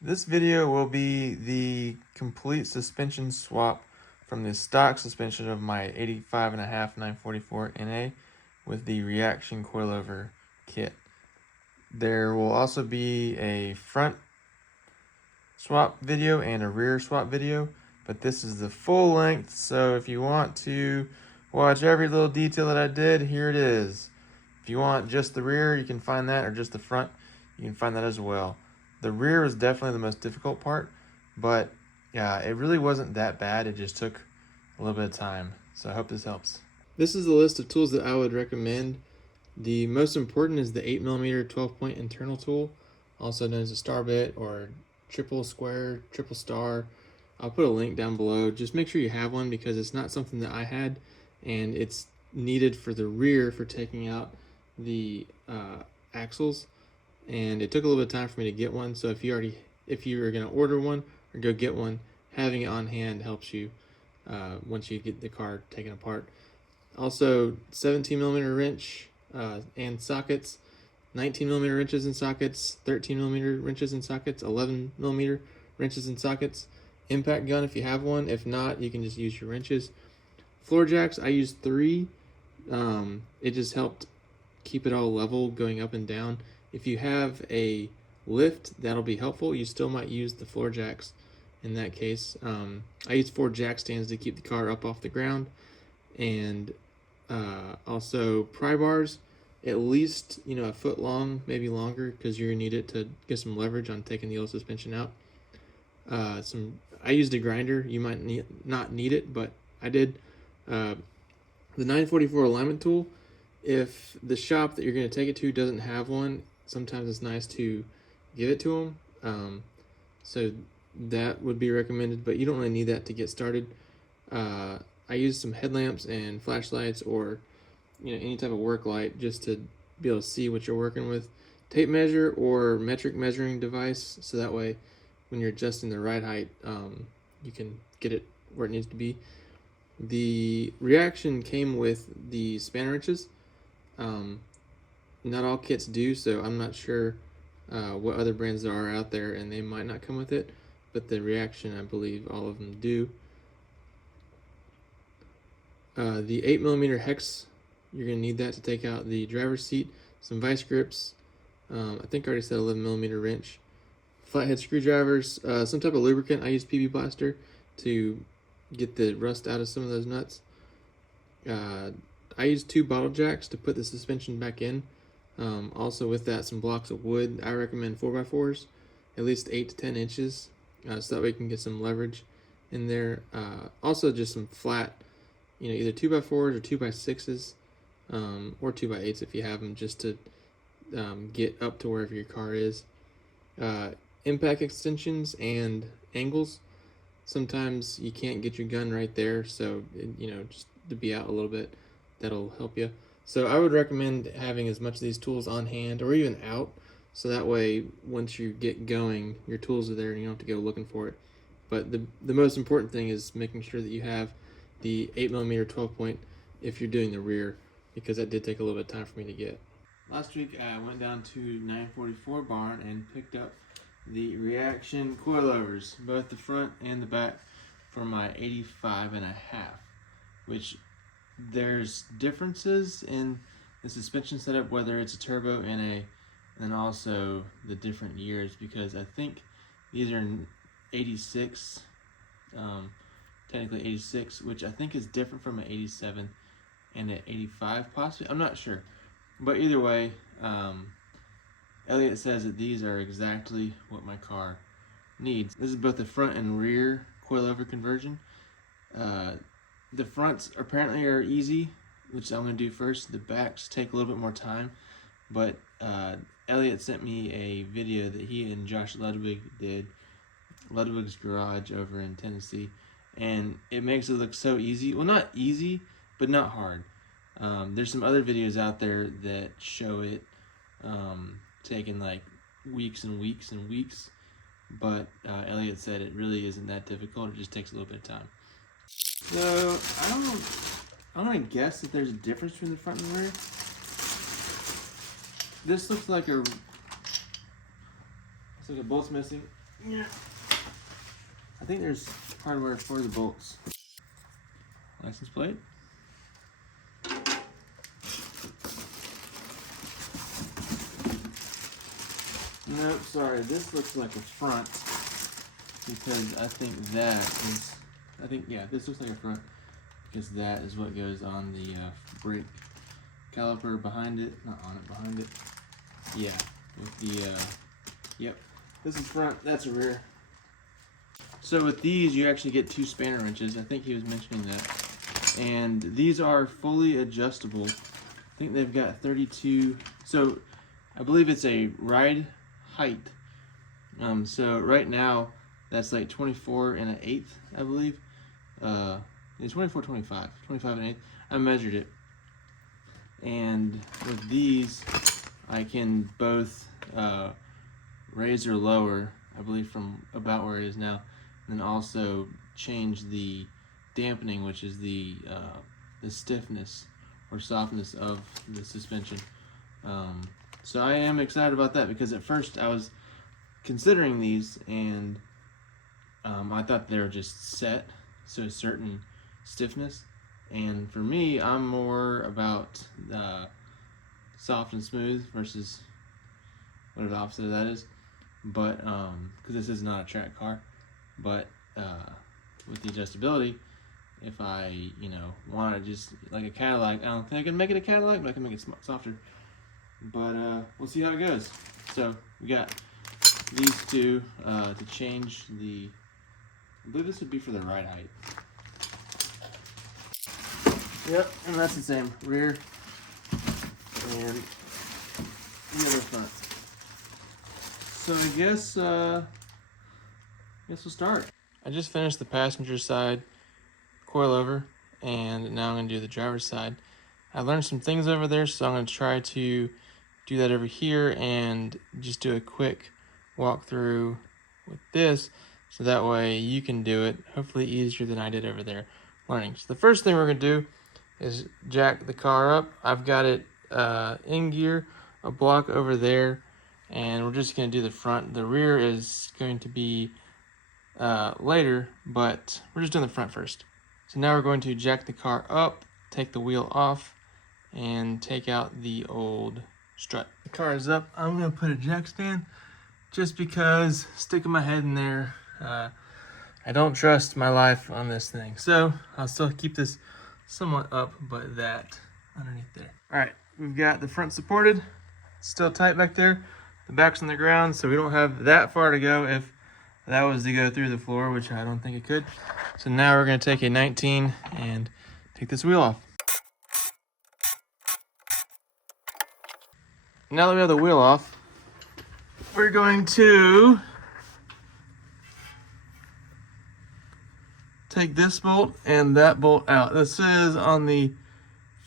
This video will be the complete suspension swap from the stock suspension of my 85.5 944 NA with the Reaction coilover kit. There will also be a front swap video and a rear swap video, but this is the full length, so if you want to watch every little detail that I did, here it is. If you want just the rear, you can find that, or just the front, you can find that as well. The rear was definitely the most difficult part, but yeah, it really wasn't that bad. It just took a little bit of time, so I hope this helps. This is the list of tools that I would recommend. The most important is the 8mm 12-point internal tool, also known as a star bit or triple square, triple star. I'll put a link down below. Just make sure you have one because it's not something that I had, and it's needed for the rear for taking out the axles. And it took a little bit of time for me to get one. So if you're going to order one or go get one, having it on hand helps you once you get the car taken apart. Also, 17mm wrench and sockets, 19mm wrenches and sockets, 13mm wrenches and sockets, 11mm wrenches and sockets, impact gun if you have one. If not, you can just use your wrenches. Floor jacks, I used 3. It just helped keep it all level going up and down. If you have a lift, that'll be helpful. You still might use the floor jacks in that case. I use 4 jack stands to keep the car up off the ground. And also pry bars, at least a foot long, maybe longer, because you're gonna need it to get some leverage on taking the old suspension out. I used a grinder. You might not need it, but I did. The 944 alignment tool, if the shop that you're going to take it to doesn't have one, sometimes it's nice to give it to them. So that would be recommended, but you don't really need that to get started. I use some headlamps and flashlights, or any type of work light, just to be able to see what you're working with. Tape measure or metric measuring device, so that way when you're adjusting the ride height, you can get it where it needs to be. The Reaction came with the spanner wrenches. Not all kits do, so I'm not sure what other brands there are out there, and they might not come with it, but the Reaction, I believe all of them do. The 8mm hex, you're going to need that to take out the driver's seat. Some vice grips, I think I already said 11mm wrench. Flathead screwdrivers, some type of lubricant. I use PB Blaster to get the rust out of some of those nuts. I use 2 bottle jacks to put the suspension back in. Also with that, some blocks of wood. I recommend 4x4s, at least 8 to 10 inches, so that way you can get some leverage in there. Also just some flat, either 2x4s or 2x6s, or 2x8s if you have them, just to get up to wherever your car is. Impact extensions and angles. Sometimes you can't get your gun right there, so just to be out a little bit, that'll help you. So I would recommend having as much of these tools on hand or even out, so that way once you get going, your tools are there and you don't have to go looking for it. But the most important thing is making sure that you have the 8mm 12-point if you're doing the rear, because that did take a little bit of time for me to get. Last week I went down to 944 barn and picked up the Reaction coilovers, both the front and the back, for my 85.5, which there's differences in the suspension setup, whether it's a turbo, NA, and then also the different years, because I think these are 86, technically 86, which I think is different from an 87 and an 85 possibly. I'm not sure, but either way, Elliott says that these are exactly what my car needs. This is both the front and rear coilover conversion. The fronts apparently are easy, which I'm going to do first. The backs take a little bit more time, but Elliott sent me a video that he and Josh Ludwig did, Ludwig's Garage over in Tennessee, and it makes it look so easy. Well, not easy, but not hard. There's some other videos out there that show it taking like weeks and weeks and weeks, but Elliott said it really isn't that difficult. It just takes a little bit of time. So I'm gonna guess that there's a difference between the front and rear. This looks like a bolt's missing. Yeah. I think there's hardware for the bolts. License plate. Nope, sorry, this looks like a front because I think that is, yeah, this looks like a front because that is what goes on the brake caliper behind it, not on it, behind it. Yeah, with the, yep, this is front, that's a rear. So with these, you actually get 2 spanner wrenches. I think he was mentioning that. And these are fully adjustable. I think they've got 32, so I believe it's a ride height. So right now, that's like 24 and an eighth, I believe. It's 24, 25 and an eighth. I measured it. And with these, I can both raise or lower, I believe from about where it is now, and then also change the dampening, which is the stiffness or softness of the suspension. So I am excited about that because at first I was considering these and I thought they were just set to a certain stiffness, and for me, I'm more about soft and smooth versus whatever the opposite of that is. But because this is not a track car, but with the adjustability, if I want to just like a Cadillac, I don't think I can make it a Cadillac, but I can make it softer. But we'll see how it goes. So we got these two to change the, I believe this would be for the ride height. Yep, and that's the same rear and the other front. So I guess we'll start. I just finished the passenger side coilover, and now I'm going to do the driver's side. I learned some things over there, so I'm going to try to do that over here and just do a quick walkthrough with this, so that way you can do it hopefully easier than I did over there learning. So the first thing we're going to do is jack the car up. I've got it in gear, a block over there, and we're just going to do the front. The rear is going to be later, but we're just doing the front first. So now we're going to jack the car up, take the wheel off, and take out the old strut. The car is up. I'm going to put a jack stand just because sticking my head in there, I don't trust my life on this thing. So I'll still keep this somewhat up, but that underneath there. All right, we've got the front supported, still tight back there. The back's on the ground, so we don't have that far to go if that was to go through the floor, which I don't think it could. So now we're going to take a 19 and take this wheel off. Now that we have the wheel off, we're going to take this bolt and that bolt out. This is on the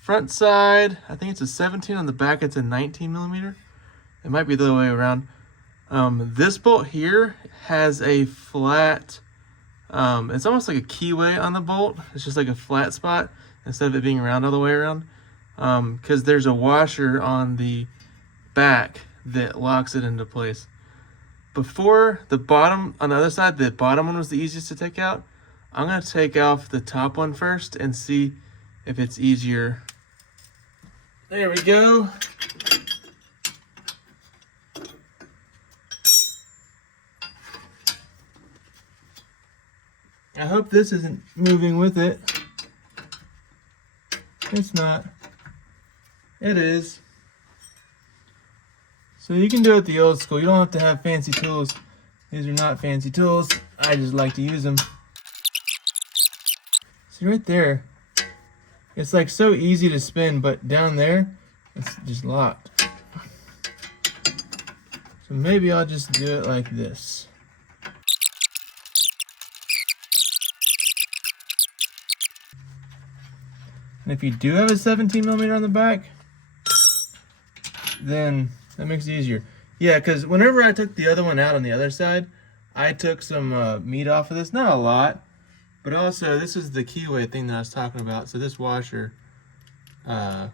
front side. I think it's a 17. On the back, it's a 19 millimeter. It might be the other way around. This bolt here has a flat, it's almost like a keyway on the bolt. It's just like a flat spot instead of it being round all the way around. Because there's a washer on the back that locks it into place. Before, the bottom, on the other side, the bottom one was the easiest to take out. I'm going to take off the top one first and see if it's easier. There we go. I hope this isn't moving with it. It's not. It is. So you can do it the old school. You don't have to have fancy tools. These are not fancy tools. I just like to use them. See right there. It's like so easy to spin, but down there, it's just locked. So maybe I'll just do it like this. And if you do have a 17 millimeter on the back, then that makes it easier. Yeah, because whenever I took the other one out on the other side, I took some meat off of this. Not a lot, but also this is the keyway thing that I was talking about. So this washer, I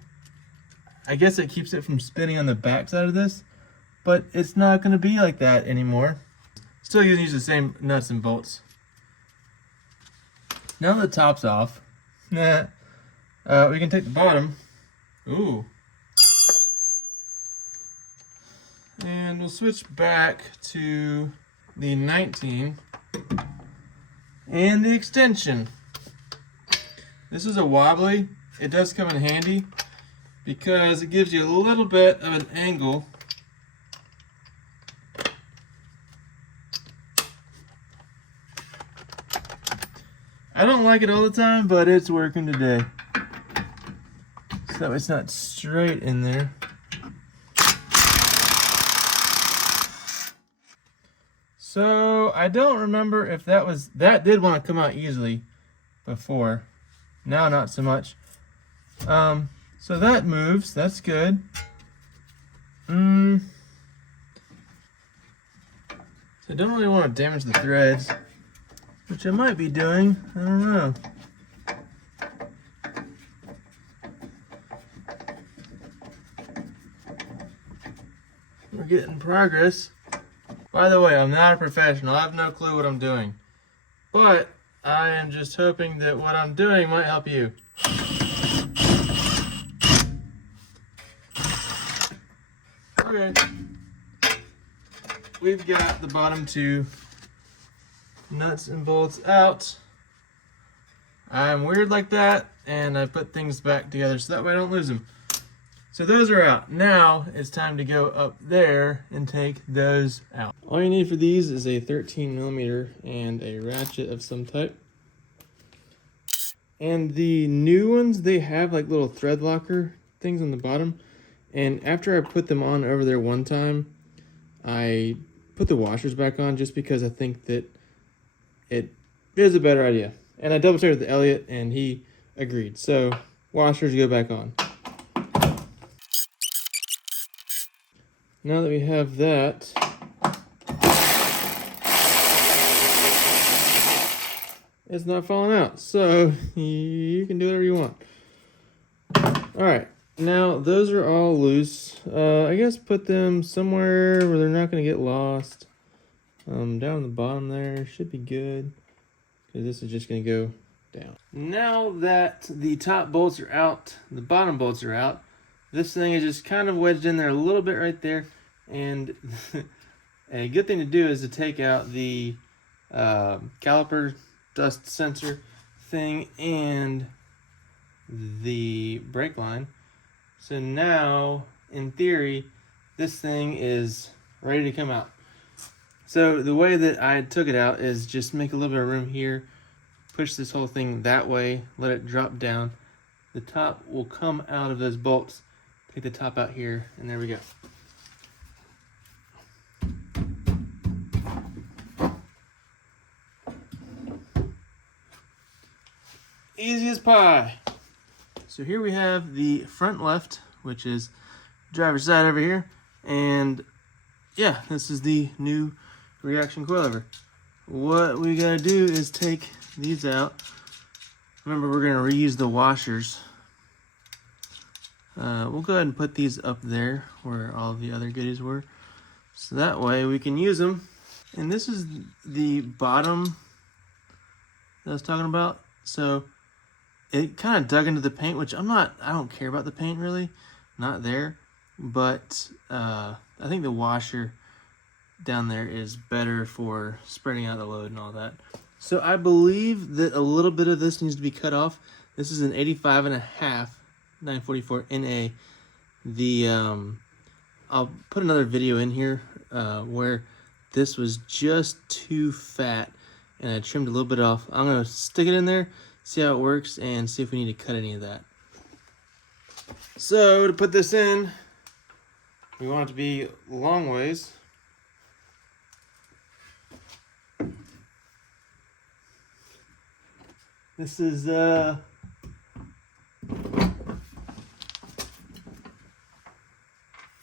guess it keeps it from spinning on the back side of this, but it's not going to be like that anymore. Still use the same nuts and bolts. Now the top's off, we can take the bottom. Ooh. And we'll switch back to the 19 and the extension. This is a wobbly. It does come in handy because it gives you a little bit of an angle. I don't like it all the time, but it's working today. So it's not straight in there. So I don't remember if that did want to come out easily before. Now not so much. So that moves, that's good. So I don't really want to damage the threads, which I might be doing, I don't know. We're getting progress. By the way, I'm not a professional. I have no clue what I'm doing. But I am just hoping that what I'm doing might help you. Okay. We've got the bottom two nuts and bolts out. I'm weird like that, and I put things back together so that way I don't lose them. So those are out. Now it's time to go up there and take those out. All you need for these is a 13mm and a ratchet of some type. And the new ones, they have like little thread locker things on the bottom. And after I put them on over there one time, I put the washers back on just because I think that it is a better idea. And I double checked with Elliott and he agreed. So washers go back on. Now that we have that, it's not falling out, so you can do whatever you want. Alright, now those are all loose. I guess put them somewhere where they're not going to get lost. Down on the bottom there should be good, because this is just going to go down. Now that the top bolts are out, the bottom bolts are out, this thing is just kind of wedged in there a little bit right there. And a good thing to do is to take out the caliper dust sensor thing and the brake line. So now, in theory, this thing is ready to come out. So the way that I took it out is just make a little bit of room here, push this whole thing that way, let it drop down. The top will come out of those bolts. Take the top out here, and there we go. Easy as pie. So here we have the front left, which is driver's side over here, and yeah, this is the new Reaction coilover. What we gotta do is take these out. Remember, we're gonna reuse the washers. We'll go ahead and put these up there where all the other goodies were, so that way we can use them. And this is the bottom that I was talking about. So it kind of dug into the paint, which I don't care about the paint really, not there, but I think the washer down there is better for spreading out the load and all that. So I believe that a little bit of this needs to be cut off. This is an 85.5 944 NA. I'll put another video in here where this was just too fat and I trimmed a little bit off. I'm gonna stick it in there, see how it works, and see if we need to cut any of that. So to put this in, we want it to be long ways. This is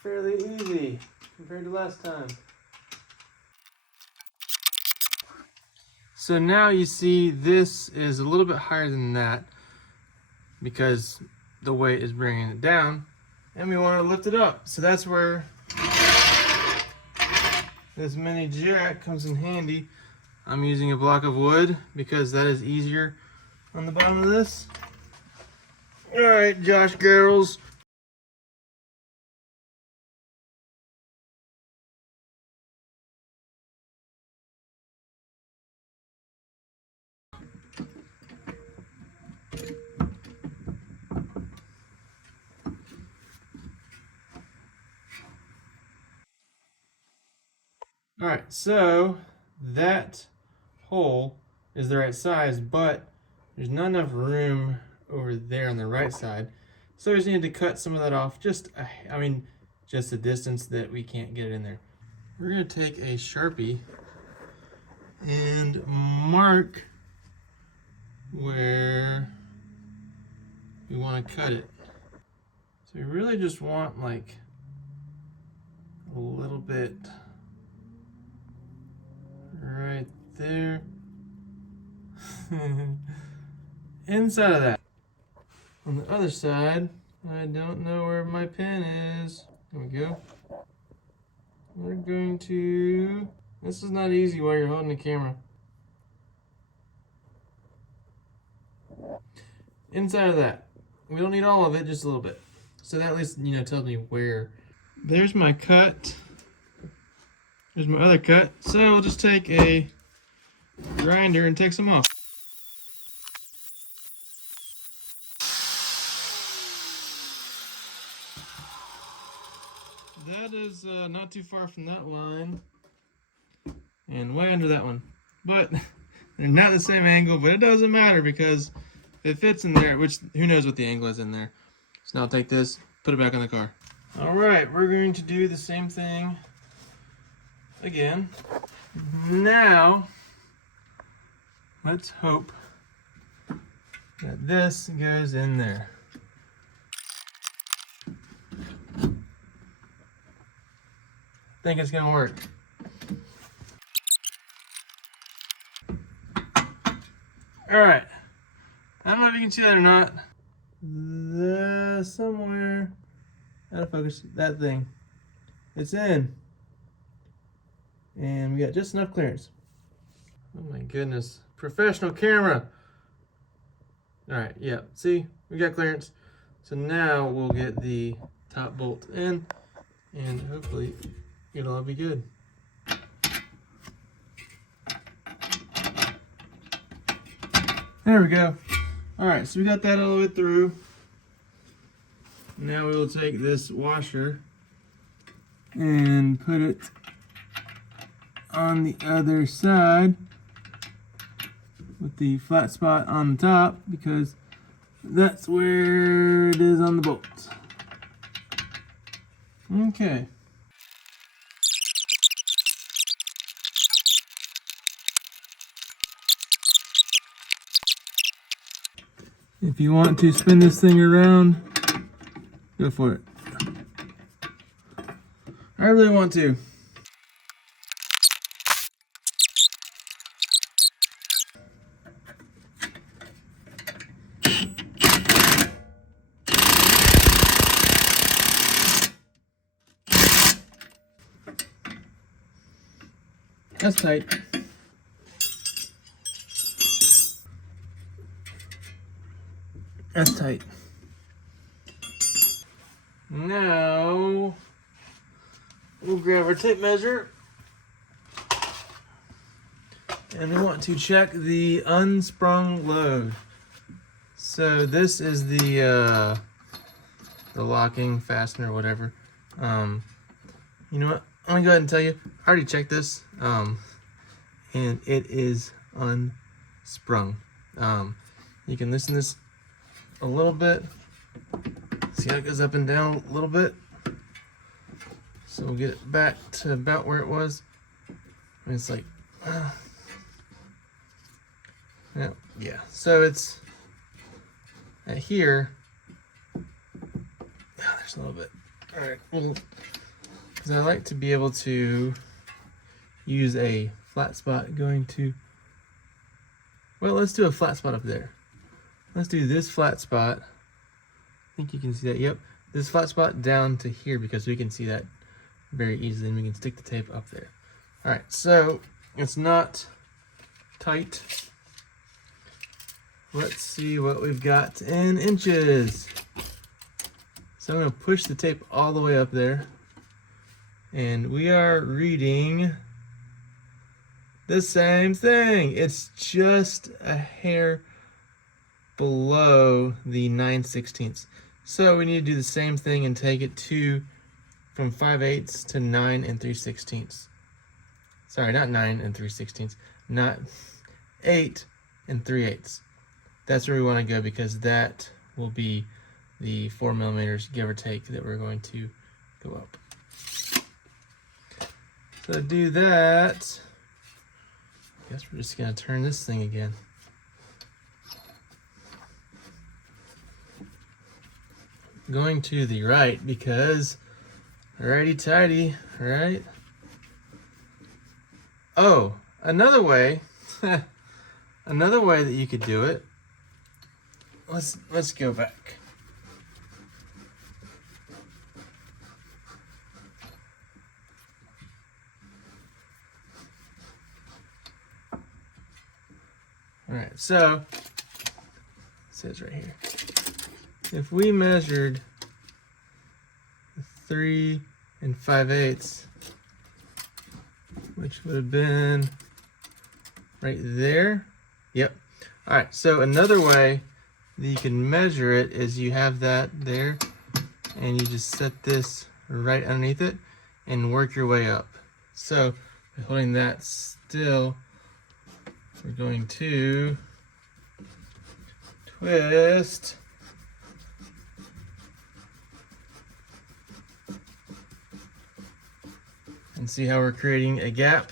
fairly easy compared to last time. So now you see this is a little bit higher than that because the weight is bringing it down, and we want to lift it up. So that's where This mini jack comes in handy. I'm using a block of wood because that is easier on the bottom of this. All right, Josh girls. All right, so that hole is the right size, but there's not enough room over there on the right side. So we just need to cut some of that off, just a distance that we can't get it in there. We're gonna take a Sharpie and mark where we want to cut it. So we really just want like a little bit right there. Inside of that. On the other side, I don't know where my pen is. There we go. We're going to... This is not easy while you're holding the camera. Inside of that. We don't need all of it, just a little bit. So that at least, tells me where. There's my cut. There's my other cut. So we'll just take a grinder and take some off. That is not too far from that line. And way under that one. But they're not the same angle, but it doesn't matter because it fits in there, which who knows what the angle is in there. So now I'll take this, put it back on the car. All right, we're going to do the same thing again. Now, let's hope that this goes in there. I think it's gonna work. All right, I don't know if you can see that or not. Somewhere, out of focus, that thing. It's in. And we got just enough clearance. Oh my goodness, professional camera. All right, yeah, see, we got clearance. So now we'll get the top bolt in and hopefully it'll all be good. There we go. All right, so we got that all the way through. Now we will take this washer and put it on the other side with the flat spot on the top because that's where it is on the bolt. Okay. If you want to spin this thing around, go for it. I really want to. That's tight. That's tight. Now, we'll grab our tape measure. And we want to check the unsprung load. So this is the locking fastener or whatever. You know what? I'm gonna go ahead and tell you, I already checked this, and it is unsprung. You can loosen this a little bit. See how it goes up and down a little bit? So we'll get it back to about where it was. And it's like, yeah. So it's at here. There's a little bit. All right, well, because I like to be able to use a flat spot going to, well, let's do a flat spot up there. Let's do this flat spot. I think you can see that, yep. This flat spot down to here because we can see that very easily and we can stick the tape up there. All right, so it's not tight. Let's see what we've got in inches. So I'm going to push the tape all the way up there. And we are reading the same thing. It's just a hair below the 9/16. So we need to do the same thing and take it from 5/8 to 9 3/16. Sorry, not 9 3/16. Not 8 3/8. That's where we want to go, because that will be the 4 millimeters, give or take, that we're going to go up. So to do that, I guess we're just going to turn this thing again. Going to the right, because righty-tighty, right? Oh, another way, another way that you could do it. Let's go back. All right, so it says right here, if we measured 3 5/8, which would have been right there. Yep. All right, so another way that you can measure it is you have that there, and you just set this right underneath it and work your way up. So by holding that still, we're going to twist and see how we're creating a gap.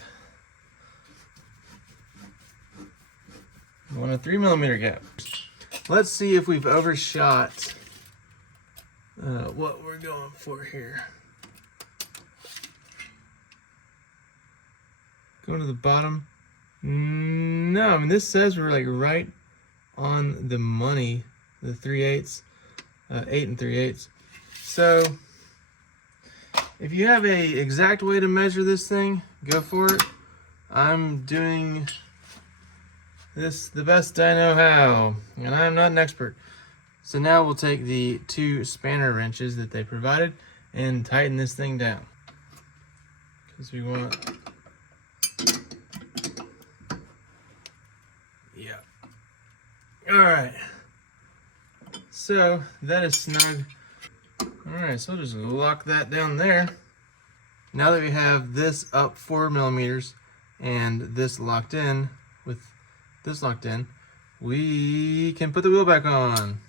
We want a 3 millimeter gap. Let's see if we've overshot what we're going for here. Going to the bottom. No, I mean, this says we're like right on the money, the 3/8, 8 3/8. So if you have a exact way to measure this thing, go for it. I'm doing this the best I know how, and I'm not an expert. So now we'll take the 2 spanner wrenches that they provided and tighten this thing down, because we want, yeah. All right, so that is snug. All right, so we'll just lock that down there. Now that we have this up 4 millimeters and this locked in, with this locked in, we can put the wheel back on.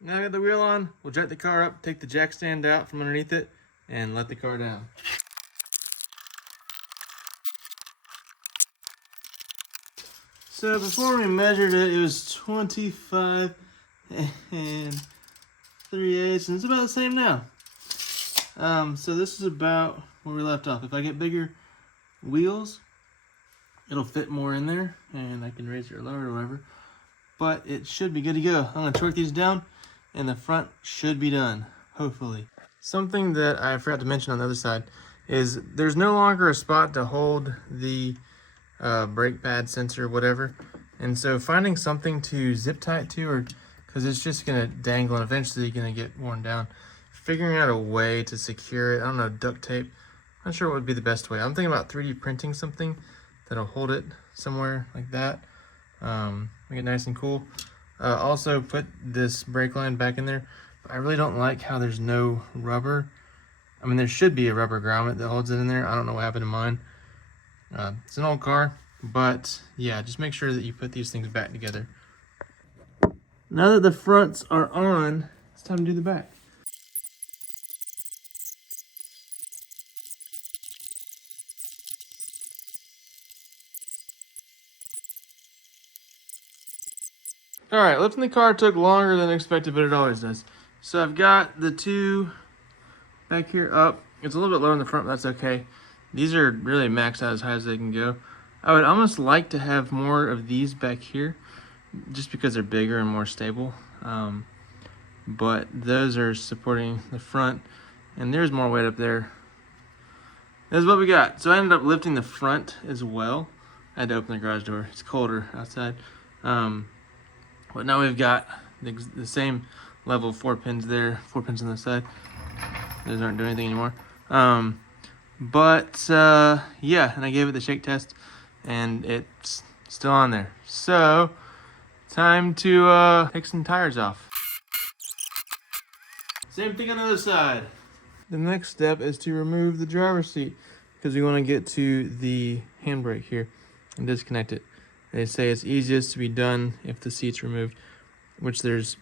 Now I got the wheel on, we'll jack the car up, take the jack stand out from underneath it, and let the car down. So before we measured it, it was 25 and 3/8, and it's about the same now. So this is about where we left off. If I get bigger wheels, it'll fit more in there, and I can raise it or lower it or whatever. But it should be good to go. I'm gonna torque these down, and the front should be done, hopefully. Something that I forgot to mention on the other side is there's no longer a spot to hold the brake pad sensor, whatever. And so finding something to zip tie it to, or because it's just gonna dangle and eventually you're gonna get worn down. Figuring out a way to secure it, I don't know, duct tape. Not sure what would be the best way. I'm thinking about 3D printing something that'll hold it somewhere like that. Make it nice and cool. Also put this brake line back in there. But I really don't like how there's no rubber. I mean, there should be a rubber grommet that holds it in there. I don't know what happened to mine. It's an old car, but yeah, just make sure that you put these things back together. Now that the fronts are on, it's time to do the back. All right, lifting the car took longer than expected, but it always does. So I've got the 2 back here up. It's a little bit lower in the front, but that's okay. These are really maxed out as high as they can go. I would almost like to have more of these back here, just because they're bigger and more stable. But those are supporting the front, And there's more weight up there. That's what we got. So I ended up lifting the front as well. I had to open the garage door. It's colder outside. But now we've got the same level of 4 pins there, 4 pins on the side. Those aren't doing anything anymore. Yeah, and I gave it the shake test, and it's still on there. So, time to take some tires off. Same thing on the other side. The next step is to remove the driver's seat, because we want to get to the handbrake here and disconnect it. They say it's easiest to be done if the seat's removed, which there's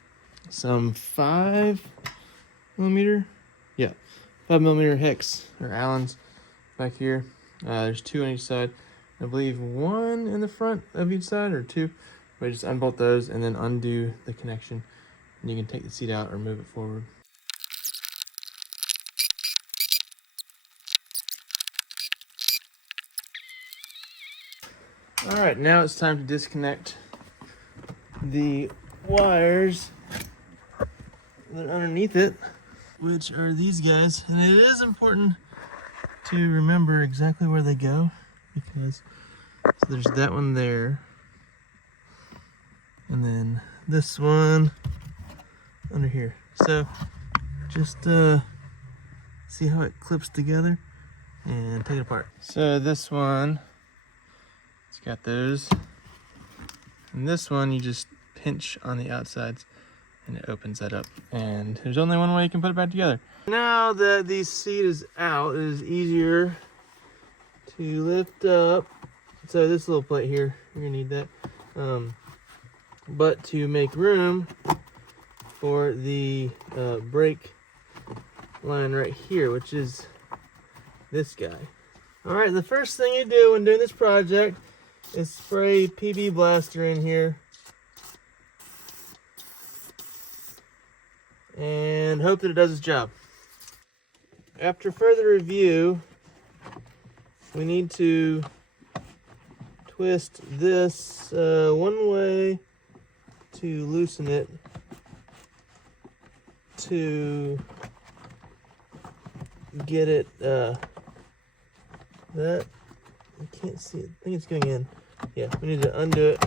some 5 millimeter hex or Allens back here. There's 2 on each side. I believe 1 in the front of each side, or 2. But just unbolt those and then undo the connection, and you can take the seat out or move it forward. All right, now it's time to disconnect the wires that are underneath it, which are these guys. And it is important to remember exactly where they go, because there's that one there, and then this one under here. So just see how it clips together and take it apart. So this one, it's got those, and this one you just pinch on the outsides and it opens that up, and there's only one way you can put it back together. Now that the seat is out, it is easier to lift up. So this little plate here, you're gonna need that, but to make room for the brake line right here, which is this guy. All right, the first thing you do when doing this project is spray PB Blaster in here and hope that it does its job. After further review, we need to twist this one way to loosen it to get it that I can't see it. I think it's going in. Yeah, we need to undo it.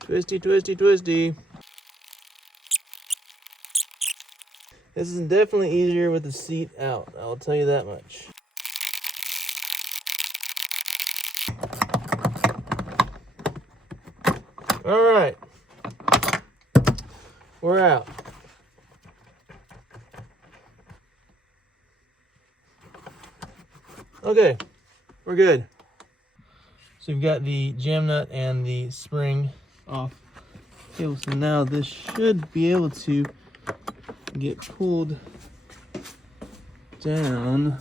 Twisty, twisty, twisty. This is definitely easier with the seat out, I'll tell you that much. All right, we're out. Okay, we're good. So we've got the jam nut and the spring off. Okay, so now this should be able to get pulled down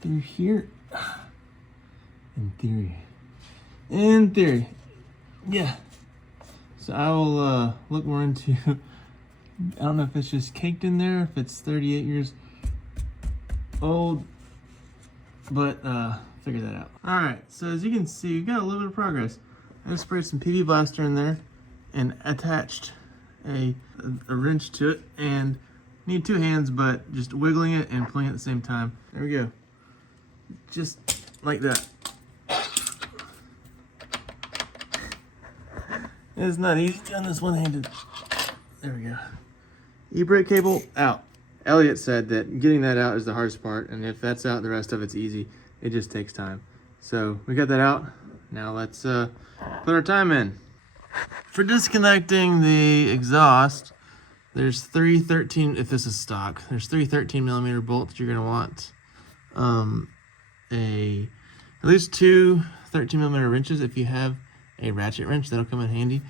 through here. In theory, yeah. So I will look more into, I don't know if it's just caked in there, if it's 38 years old, but figure that out. All right, so as you can see, we've got a little bit of progress. I just sprayed some PV Blaster in there and attached a wrench to it, and need 2 hands, but just wiggling it and pulling it at the same time. There we go. Just like that. It's not easy doing this one-handed. There we go. E-brake cable out. Elliott said that getting that out is the hardest part, and if that's out, the rest of it's easy. It just takes time. So we got that out. Now let's put our time in. For disconnecting the exhaust, there's 3 13, if this is stock, there's 3 13 millimeter bolts you're gonna want. At least 2 13 millimeter wrenches. If you have a ratchet wrench, that'll come in handy.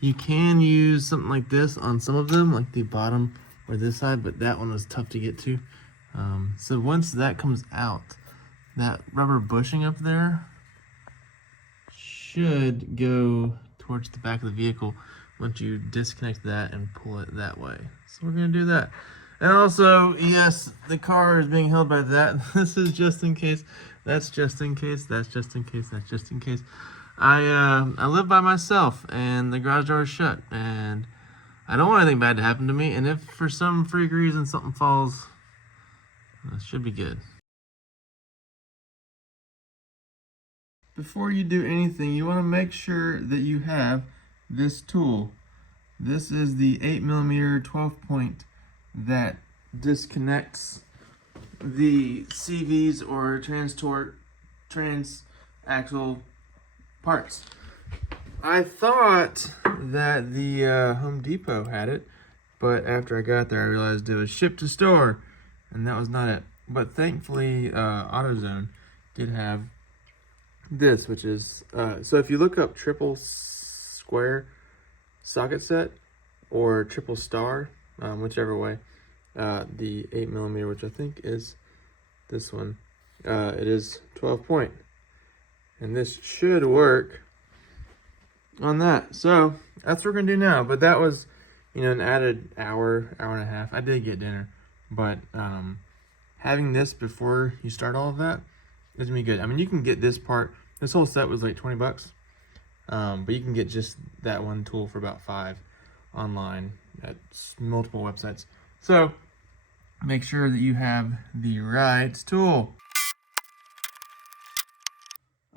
You can use something like this on some of them, like the bottom or this side, but that one was tough to get to. So once that comes out, that rubber bushing up there should go towards the back of the vehicle once you disconnect that and pull it that way. So we're gonna do that. And also, yes, the car is being held by that. This is just in case. That's just in case. That's just in case. That's just in case. I live by myself, and the garage door is shut, and I don't want anything bad to happen to me. And if for some freak reason something falls, it should be good. Before you do anything, you want to make sure that you have this tool. This is the 8mm 12-point that disconnects the CVs or trans-axle parts. I thought that the Home Depot had it, but after I got there I realized it was shipped to store, and that was not it. But thankfully AutoZone did have this, which is so if you look up triple square socket set or triple star, whichever way, the 8mm, which I think is this one, it is 12-point, and this should work on that. So that's what we're gonna do now. But that was, an added hour and a half. I did get dinner, but having this before you start all of that is gonna be good. I mean, you can get this part. This whole set was like 20 bucks, but you can get just that one tool for about $5 online at multiple websites. So make sure that you have the right tool.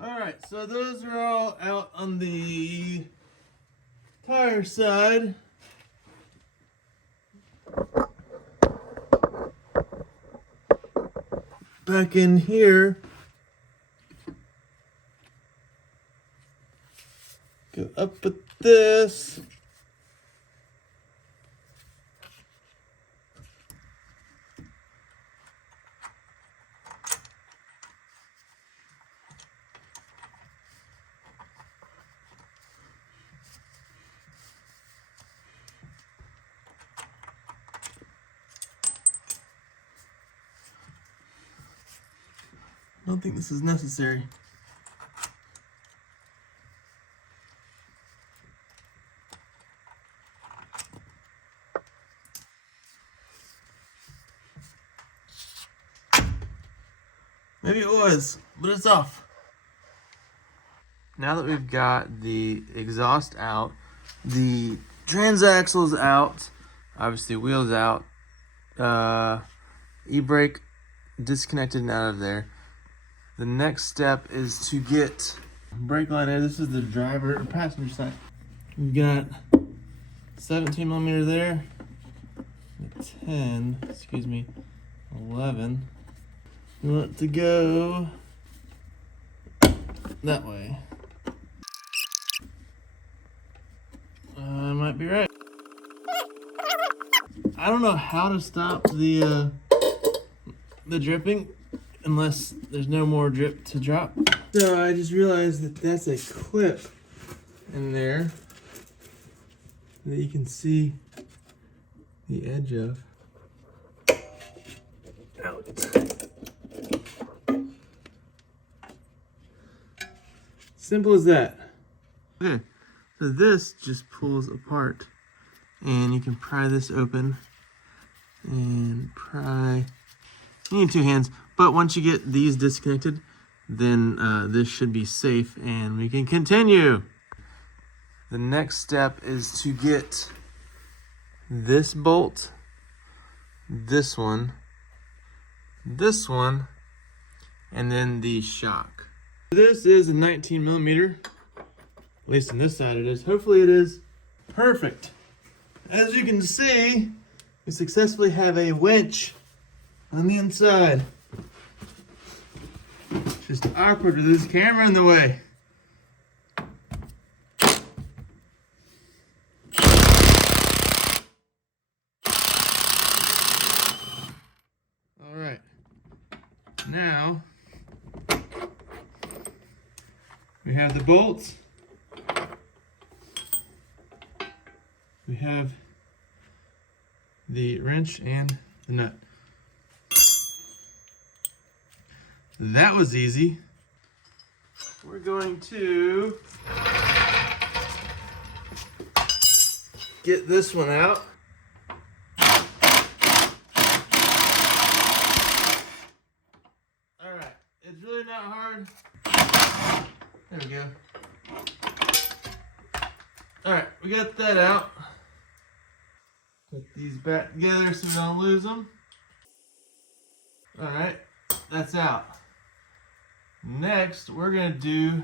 All right, so those are all out on the tire side. Back in here, go up with this. I don't think this is necessary. Maybe it was, but it's off. Now that we've got the exhaust out, the transaxle's out, obviously wheels out, e-brake disconnected and out of there. The next step is to get brake line in. This is the driver or passenger side. We've got 17mm there, 11. We want it to go that way. I might be right. I don't know how to stop the dripping unless there's no more drip to drop. So I just realized that that's a clip in there that you can see the edge of. Out. Simple as that. Okay, so this just pulls apart, and you can pry this open and pry. You need 2 hands, but once you get these disconnected, then this should be safe and we can continue. The next step is to get this bolt, this one, and then the shock. This is a 19mm, at least on this side it is. Hopefully it is perfect. As you can see, we successfully have a winch on the inside. It's just awkward with this camera in the way. All right, now we have the bolts. We have the wrench and the nut. That was easy. We're going to get this one out. All right, it's really not hard. There we go. Alright, we got that out. Put these back together so we don't lose them. Alright, that's out. Next, we're going to do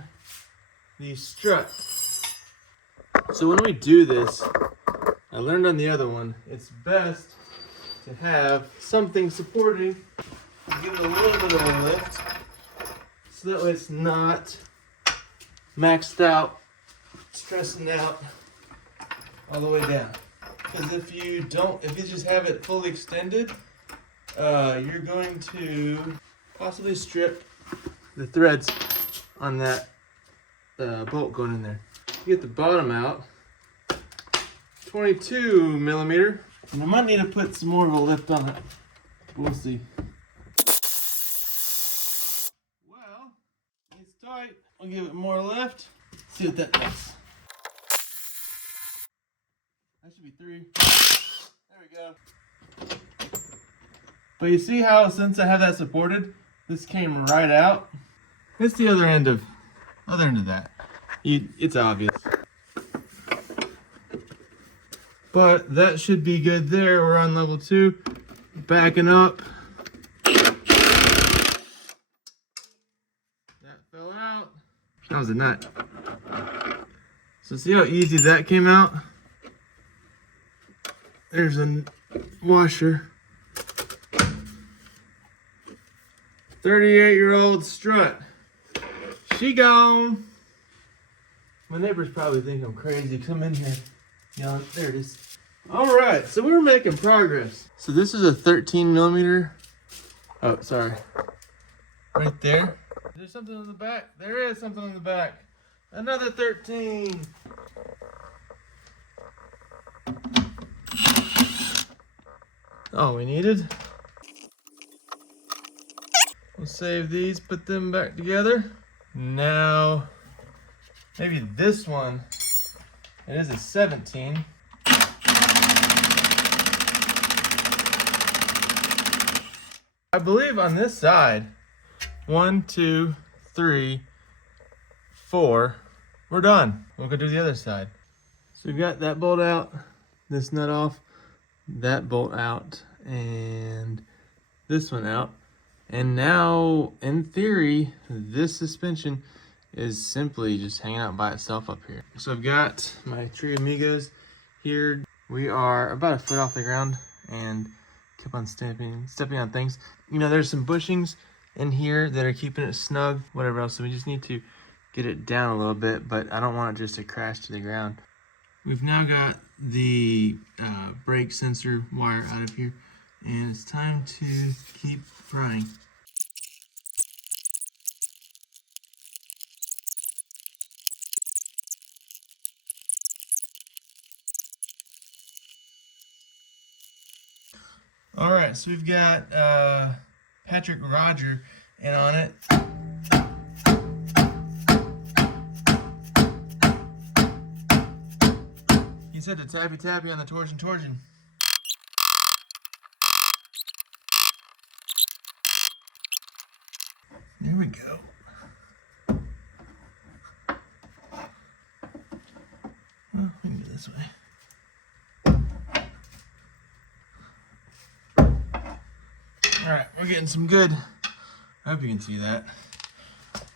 the strut. So when we do this, I learned on the other one, it's best to have something supporting. Give it a little bit of a lift so that way it's not maxed out, stressing out all the way down. Because if you just have it fully extended, you're going to possibly strip the threads on that bolt going in there. You get the bottom out, 22 millimeter, and I might need to put some more of a lift on it. We'll see. Well, it's tight. I'll give it more lift. See what that does. That should be 3. There we go. But you see how since I have that supported, this came right out. It's the other end of that. It's obvious. But that should be good there. We're on level 2. Backing up. That fell out. That was a nut. So see how easy that came out? There's a washer. 38-year-old strut. She gone. My neighbors probably think I'm crazy. Come in here. Yeah, there it is. All right, so we're making progress. So this is a 13 millimeter. Oh, sorry. Right there. There's something on the back. There is something on the back. Another 13. All we needed. We'll save these, put them back together. Now, maybe this one, it is a 17. I believe on this side, 1, 2, 3, 4, we're done. We'll go do the other side. So we've got that bolt out, this nut off, that bolt out, and this one out. And now, in theory, this suspension is simply just hanging out by itself up here. So I've got my Three Amigos here. We are about a foot off the ground and keep on stepping on things. You know, there's some bushings in here that are keeping it snug, whatever else. So we just need to get it down a little bit, but I don't want it just to crash to the ground. We've now got the brake sensor wire out of here, and it's time to keep frying. All right, so we've got Patrick Roger, and on it, he said to tappy tappy on the torsion. There we go. Well, we can go this way. All right, we're getting some good. I hope you can see that.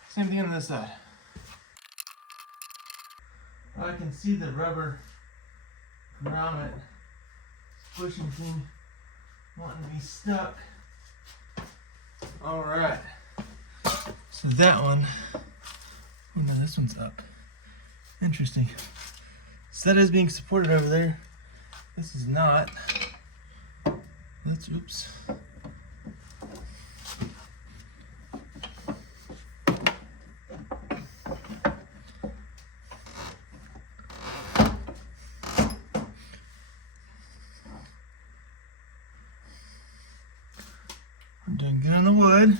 Same thing on this side. I can see the rubber grommet pushing thing wanting to be stuck. All right. So that one, oh no, this one's up. Interesting. So that is being supported over there. This is not. That's, oops. I'm doing good on the wood.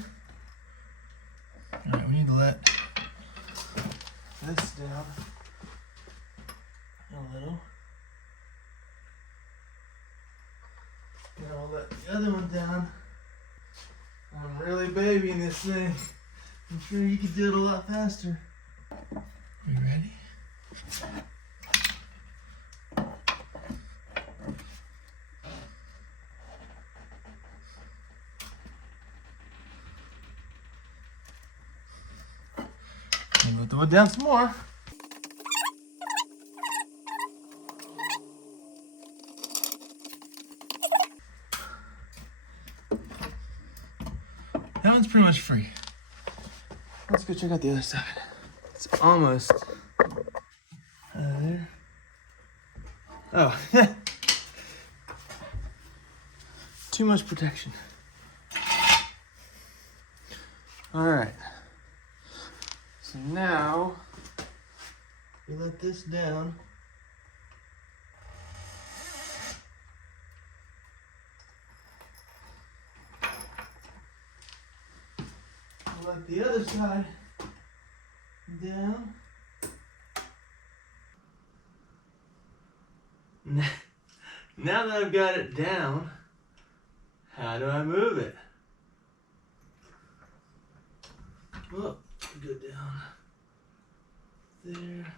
Alright, we need to let this down a little. And I'll let the other one down. I'm really babying this thing. I'm sure you could do it a lot faster. You ready? I'm gonna throw it down some more. That one's pretty much free. Let's go check out the other side. It's almost there. Oh, too much protection. All right. So now we let this down. We'll let the other side down. Now that I've got it down, how do I move it? Well, go down there.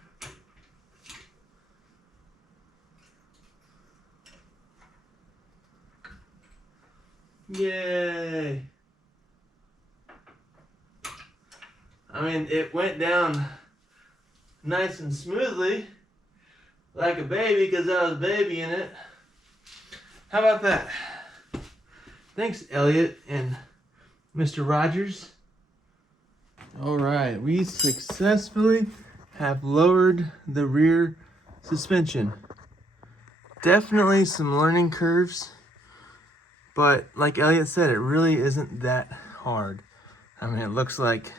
Yay! I mean, it went down nice and smoothly, like a baby, because I was babying it. How about that? Thanks, Elliott and Mr. Rogers. All right, we successfully have lowered the rear suspension. Definitely some learning curves, but like Elliott said, it really isn't that hard. I mean, it looks like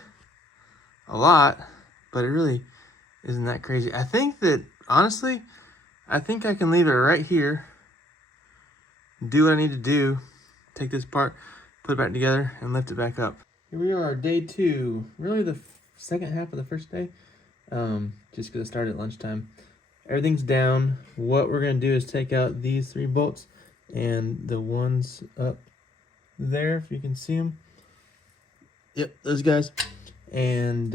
a lot, but it really isn't that crazy. I think that, honestly, I think I can leave it right here, do what I need to do, take this part, put it back together, and lift it back up. Here we are, day 2, really the second half of the first day, just because I started at lunchtime. Everything's down. What we're going to do is take out these 3 bolts and the ones up there, if you can see them. Yep, those guys. And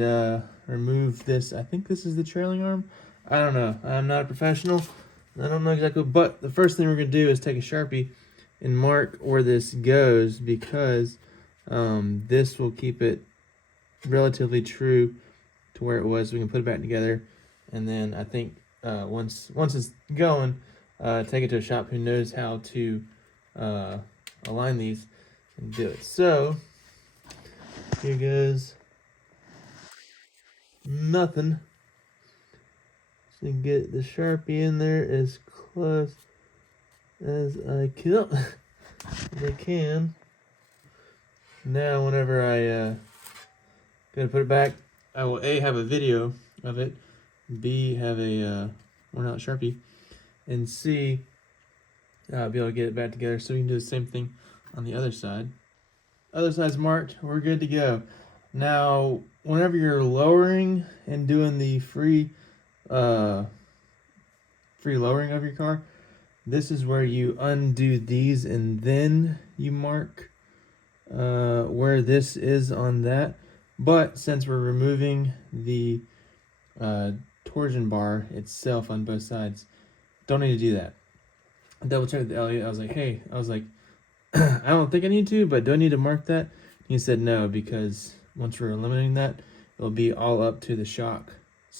remove this. I think this is the trailing arm. I don't know. I'm not a professional. I don't know exactly. But the first thing we're going to do is take a Sharpie and mark where this goes, because this will keep it relatively true to where it was. We can put it back together, and then I think once it's going, take it to a shop who knows how to align these and do it. So here goes nothing. So get the Sharpie in there as close as I can. Now, whenever I go to put it back, I will A, have a video of it, B, have a worn out Sharpie, and C, be able to get it back together so we can do the same thing on the other side. Other side's marked, we're good to go. Now, whenever you're lowering and doing the free lowering of your car, this is where you undo these and then you mark where this is on that. But since we're removing the torsion bar itself on both sides, don't need to do that. I double checked with Elliott. I was like, hey, I don't think I need to, but do I need to mark that? He said no, because once we're eliminating that, it'll be all up to the shock /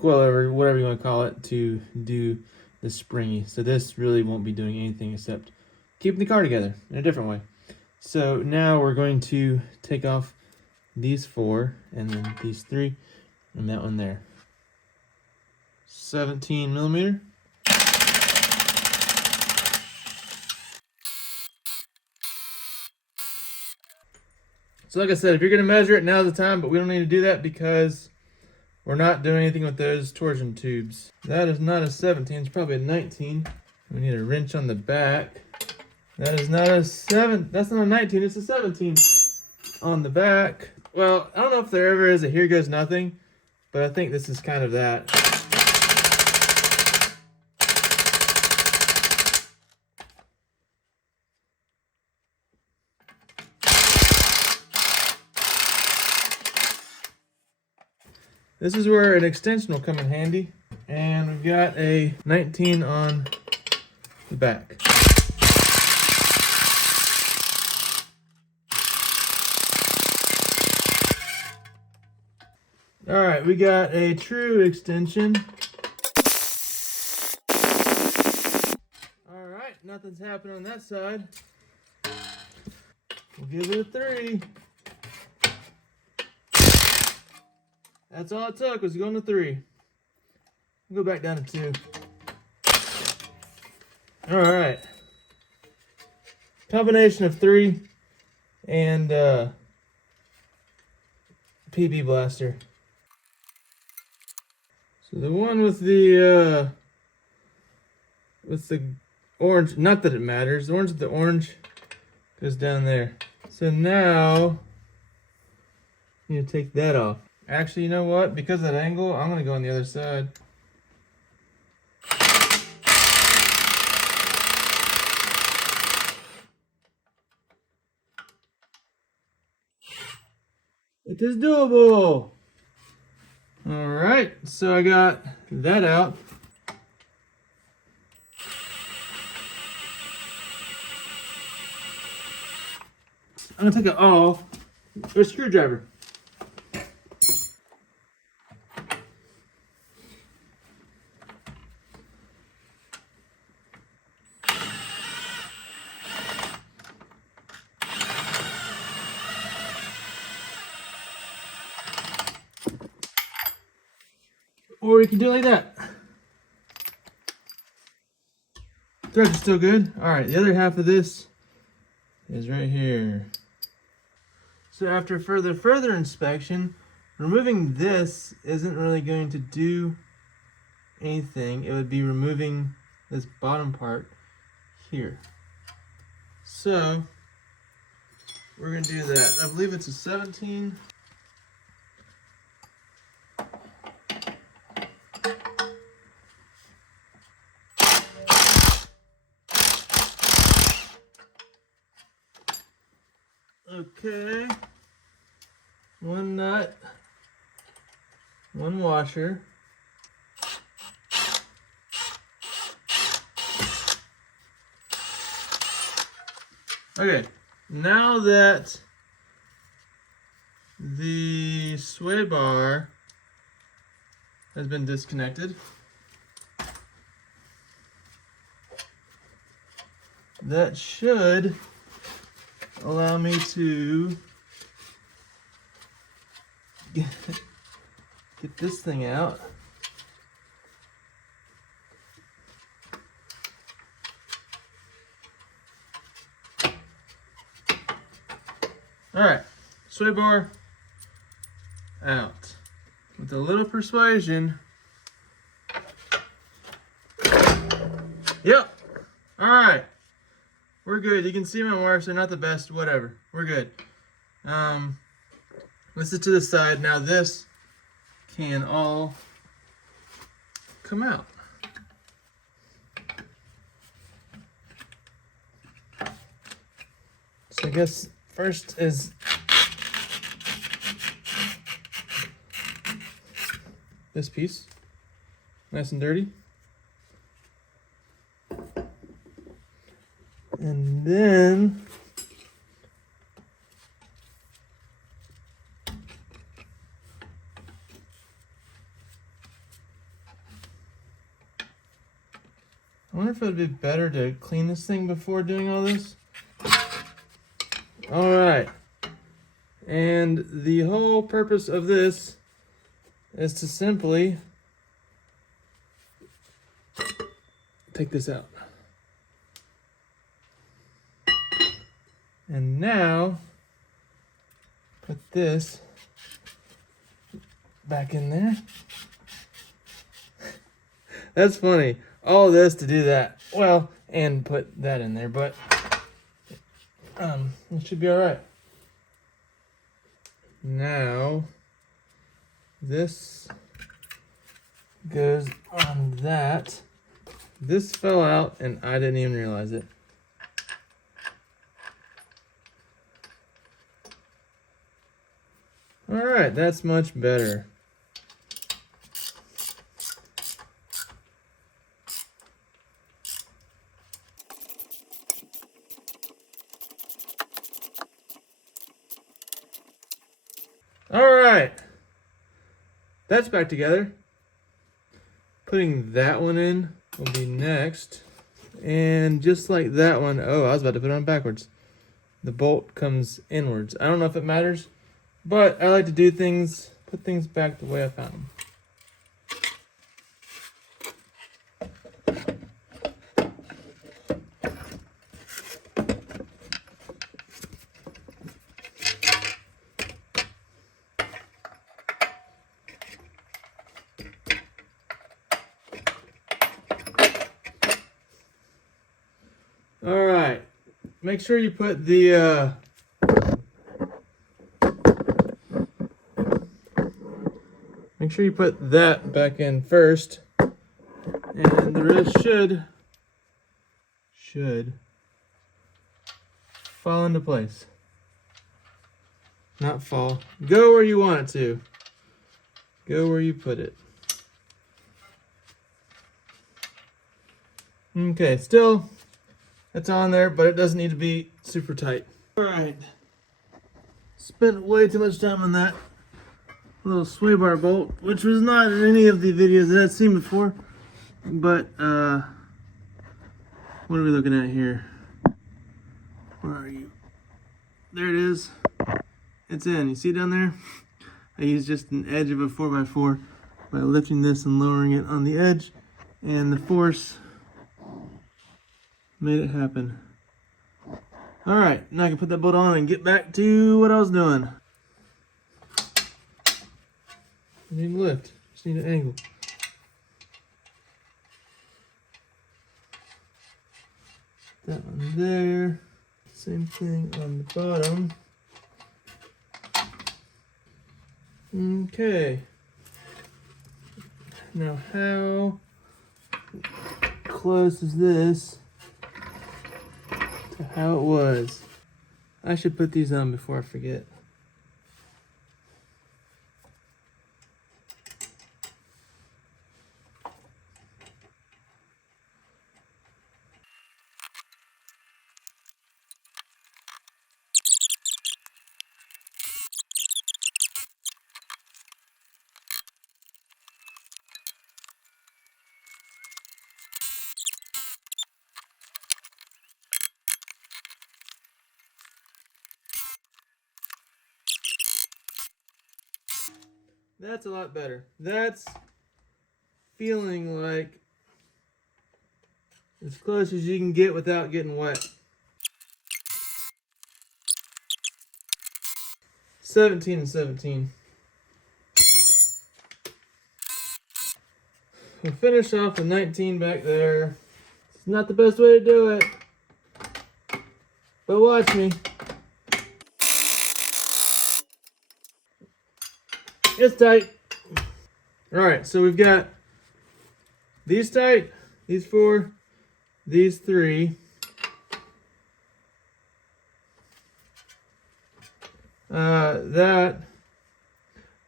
coilover, whatever you want to call it, to do the springy. So this really won't be doing anything except keeping the car together in a different way. So now we're going to take off these 4 and then these 3 and that one there. 17 millimeter. So like I said, if you're going to measure it, now's the time, but we don't need to do that because we're not doing anything with those torsion tubes. That is not a 17, it's probably a 19. We need a wrench on the back. That is not a 7, that's not a 19, it's a 17 on the back. Well, I don't know if there ever is a here goes nothing, but I think this is kind of that. This is where an extension will come in handy. And we've got a 19 on the back. All right, we got a true extension. All right, nothing's happening on that side. We'll give it a 3. That's all it took, was going to 3. We'll go back down to 2. All right. Combination of 3 and PB blaster. So the one with the orange, not that it matters, the orange with the orange goes down there. So now you need to take that off. Actually, you know what? Because of that angle, I'm gonna go on the other side. It is doable. All right, so I got that out. I'm gonna take it off with a screwdriver. Or you can do it like that. Threads are still good. All right, the other half of this is right here. So after further inspection, removing this isn't really going to do anything. It would be removing this bottom part here. So we're gonna do that. I believe it's a 17. Okay, 1 nut, 1 washer. Okay, now that the sway bar has been disconnected, that should allow me to get this thing out. All right, sway bar out. With a little persuasion. Yep. All right. We're good. You can see my marks are not the best. Whatever. We're good. This is to the side. Now this can all come out. So I guess first is this piece. Nice and dirty. And then I wonder if it would be better to clean this thing before doing all this. All right. And the whole purpose of this is to simply take this out. And now, put this back in there. That's funny. All this to do that. Well, and put that in there, but it should be all right. Now, this goes on that. This fell out and I didn't even realize it. All right, that's much better. Alright, that's back together. Putting that one in will be next. And just like that one, oh, I was about to put it on backwards. The bolt comes inwards. I don't know if it matters, but I like to do things, put things back the way I found them. All right, make sure you put the make sure you put that back in first, and the rest should fall into place. Not fall. Go where you want it to. Go where you put it. Okay, still, it's on there, but it doesn't need to be super tight. All right. Spent way too much time on that little sway bar bolt, which was not in any of the videos that I'd seen before. But, what are we looking at here? Where are you? There it is. It's in. You see down there? I used just an edge of a 4x4 by lifting this and lowering it on the edge, and the force made it happen. All right, now I can put that bolt on and get back to what I was doing. I need to lift, just need an angle. That one there. Same thing on the bottom. Okay. Now how close is this to how it was? I should put these on before I forget. That's a lot better. That's feeling like as close as you can get without getting wet. 17 and 17. We'll finish off the 19 back there. It's not the best way to do it, but watch me. It's tight. All right, so we've got these tight, these 4, these 3. That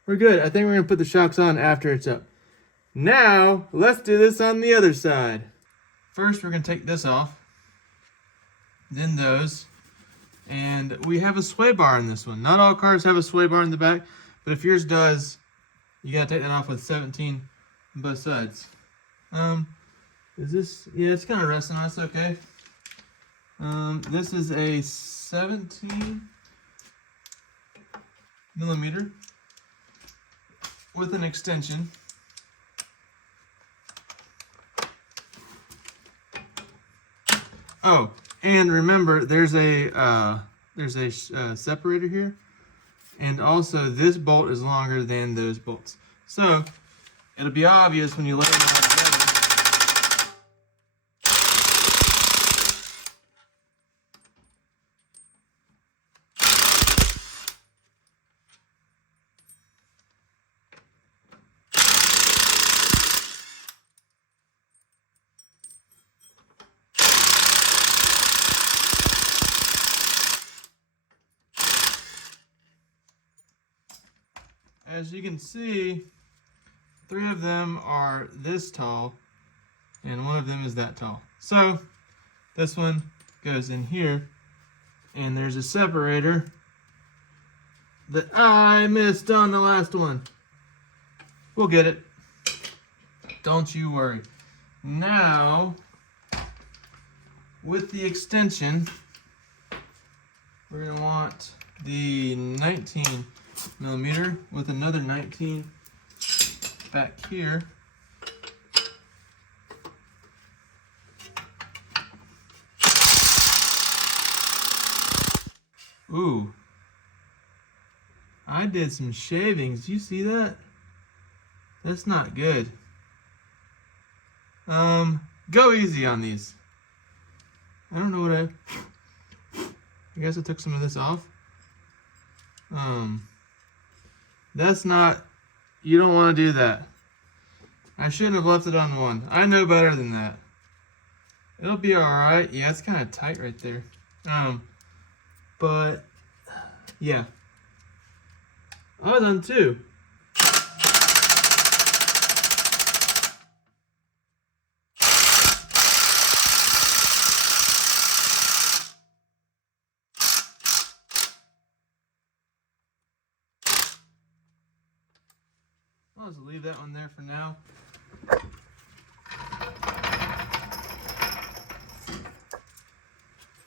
we're good. I think we're gonna put the shocks on after it's up. Now let's do this on the other side. First, we're gonna take this off, then those, and we have a sway bar in this one. Not all cars have a sway bar in the back, but if yours does, you gotta take that off with 17 on both sides. Is this? Yeah, it's kind of resting. That's okay. This is a 17 millimeter with an extension. Oh, and remember, there's a separator here, and also this bolt is longer than those bolts. So it'll be obvious when you lay them all together. As you can see, 3 of them are this tall, and 1 of them is that tall. So this one goes in here, and there's a separator that I missed on the last one. We'll get it. Don't you worry. Now, with the extension, we're going to want the 19 millimeter with another 19 back here. Ooh, I did some shavings. You see that? That's not good. Go easy on these. I don't know what I guess I took some of this off. That's not, you don't want to do that. I shouldn't have left it on one. I know better than that. It'll be alright. Yeah, it's kind of tight right there. But, yeah. I was on two. I'll just leave that one there for now.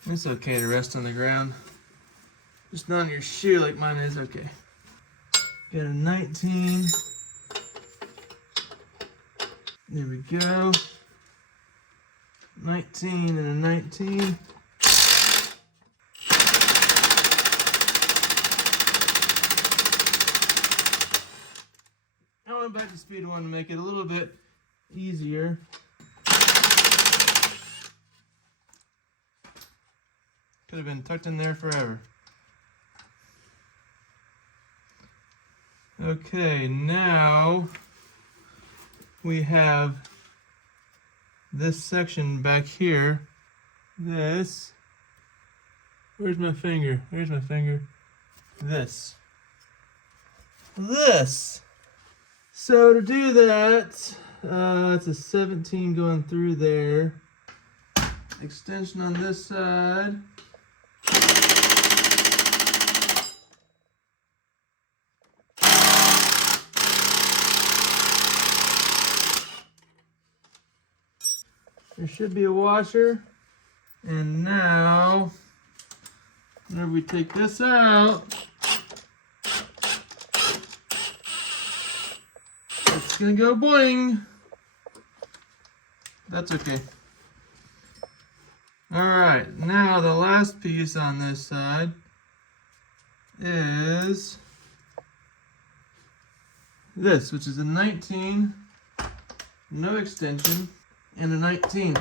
It's okay to rest on the ground. Just not on your shoe like mine is. Okay. Got a 19. There we go. 19 and a 19. I went back to speed one to make it a little bit easier. Could have been tucked in there forever. Okay, now we have this section back here. This. Where's my finger? Where's my finger? This. This. So to do that, it's a 17 going through there. Extension on this side. There should be a washer. And now, whenever we take this out, it's gonna go boing. That's okay. Alright, now the last piece on this side is this, which is a 19, no extension, and a 19.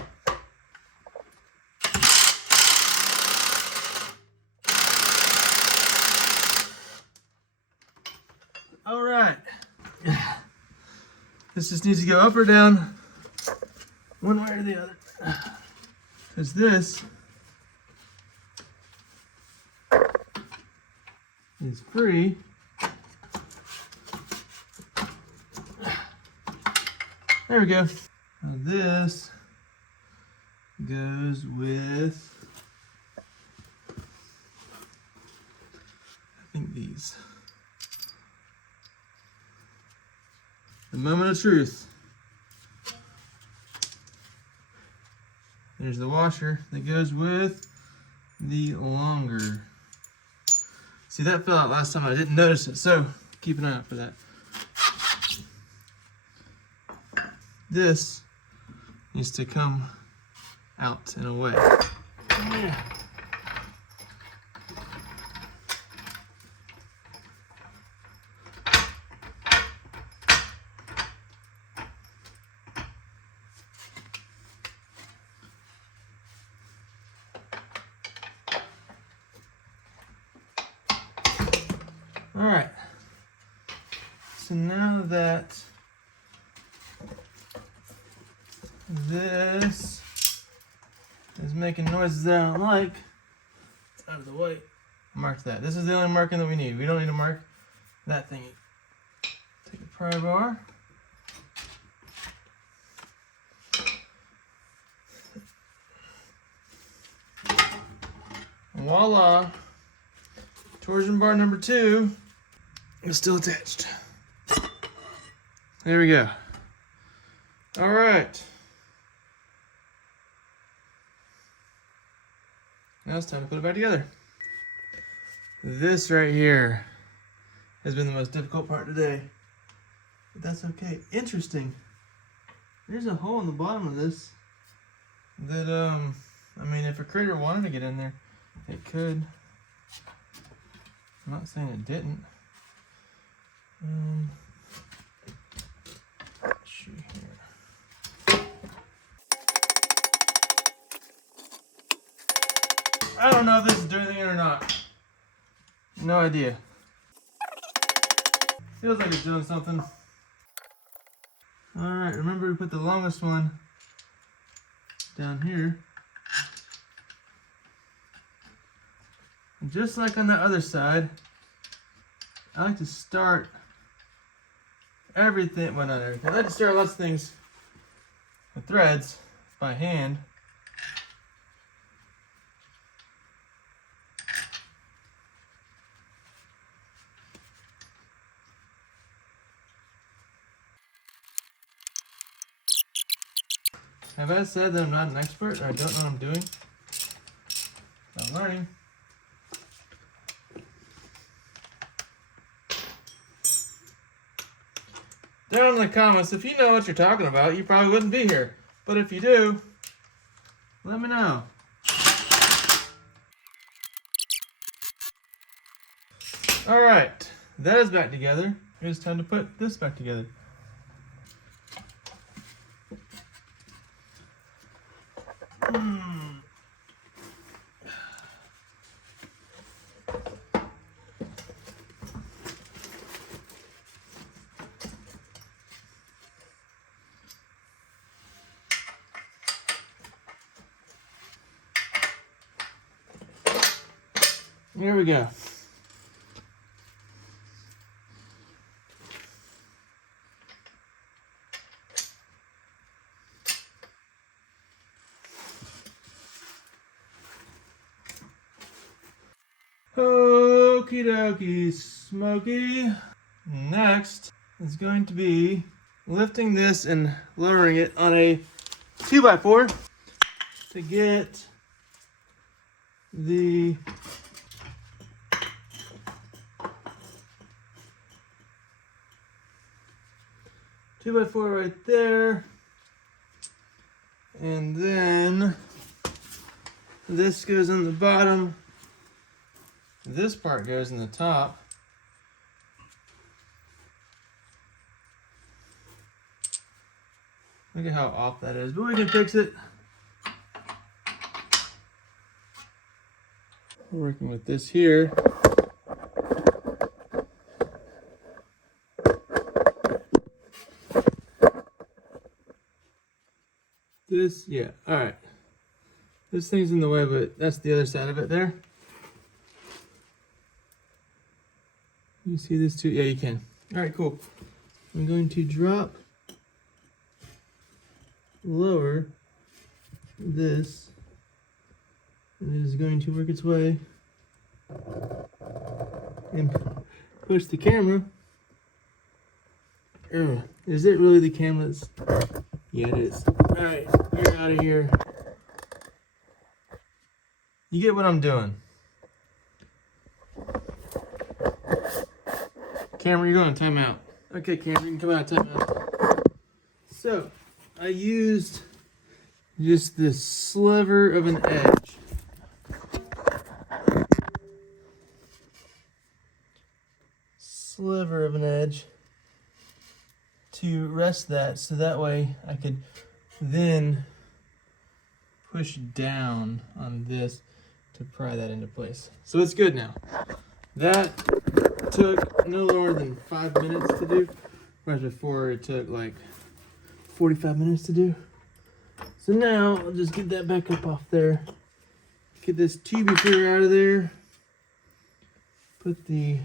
Alright. This just needs to go up or down, one way or the other. Because this is free. There we go. Now this goes with, I think these. The moment of truth. There's the washer that goes with the longer. See, that fell out last time. I didn't notice it, so keep an eye out for that. This needs to come out and away. Yeah. All right, so now that this is making noises that I don't like, it's out of the way. Mark that. This is the only marking that we need. We don't need to mark that thingy. Take a pry bar. Voila. Torsion bar number 2 It's still attached. There we go. All right. Now it's time to put it back together. This right here has been the most difficult part today. But that's okay. Interesting. There's a hole in the bottom of this that, I mean, if a critter wanted to get in there, it could. I'm not saying it didn't. Let's see here. I don't know if this is doing anything or not. No idea. Feels like it's doing something. Alright, remember we put the longest one down here. And just like on the other side, I like to start everything, well not everything, I like to start lots of things with threads by hand. Have I said that I'm not an expert or I don't know what I'm doing? I'm learning. Down in the comments, if you know what you're talking about, you probably wouldn't be here. But if you do, let me know. Alright, that is back together. It's time to put this back together. Here we go. Okie dokie, Smokey. Next is going to be lifting this and lowering it on a 2x4 to get the two by four right there, and then this goes on the bottom. This part goes in the top. Look at how off that is, but we can fix it. We're working with this here. This, yeah, all right. This thing's in the way, but that's the other side of it there. You see this too? Yeah, you can. All right, cool. I'm going to drop, lower this, and it is going to work its way and push the camera. Is it really the camera's? Yeah, it is. All right, you're out of here. You get what I'm doing. Camera, you're going to timeout. Okay, camera, you can come out of timeout. So, I used just this sliver of an edge. Sliver of an edge to rest that, so that way I could then push down on this to pry that into place. So it's good now. That took no lower than 5 minutes to do, whereas before it took like 45 minutes to do. So now I'll just get that back up off there. Get this tubey figure out of there. Put the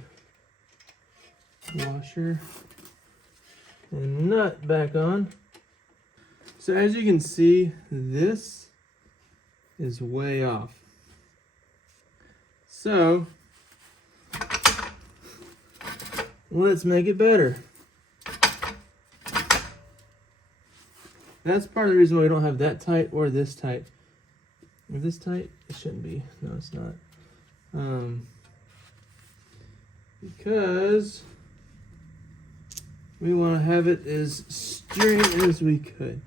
washer and nut back on. So as you can see, this is way off. So let's make it better. That's part of the reason why we don't have that tight or this tight. If this tight, it shouldn't be. No, it's not. Because we want to have it as straight as we could.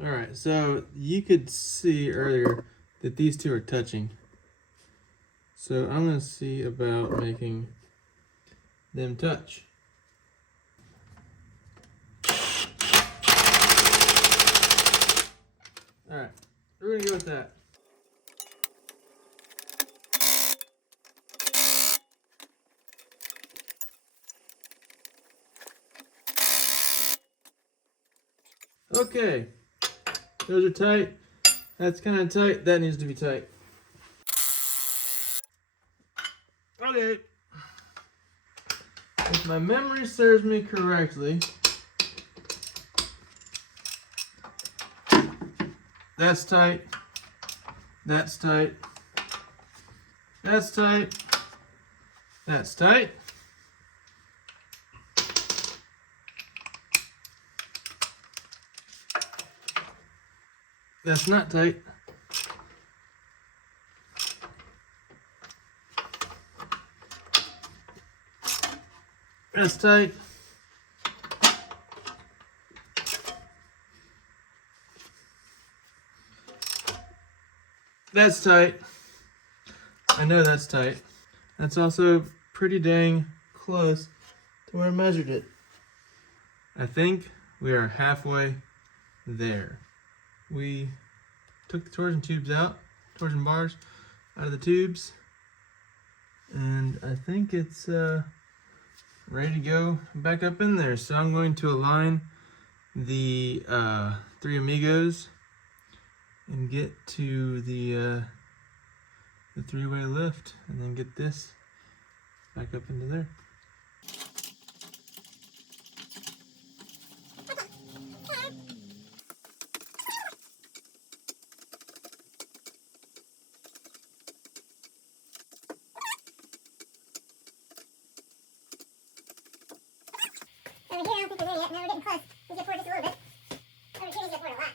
All right, so you could see earlier that these two are touching. So I'm going to see about making them touch. All right, we're going to go with that. Okay, those are tight. That's kind of tight. That needs to be tight. Okay. If my memory serves me correctly, that's tight. That's tight. That's tight. That's tight. That's not tight. That's tight. That's tight. I know that's tight. That's also pretty dang close to where I measured it. I think we are halfway there. We took the torsion tubes out, torsion bars out of the tubes, and I think it's ready to go back up in there. So I'm going to align the three amigos and get to the three-way lift, and then get this back up into there. Over here, I don't think we're there yet. No, we're getting close. We get forward just a little bit. Over here, we get forward a lot.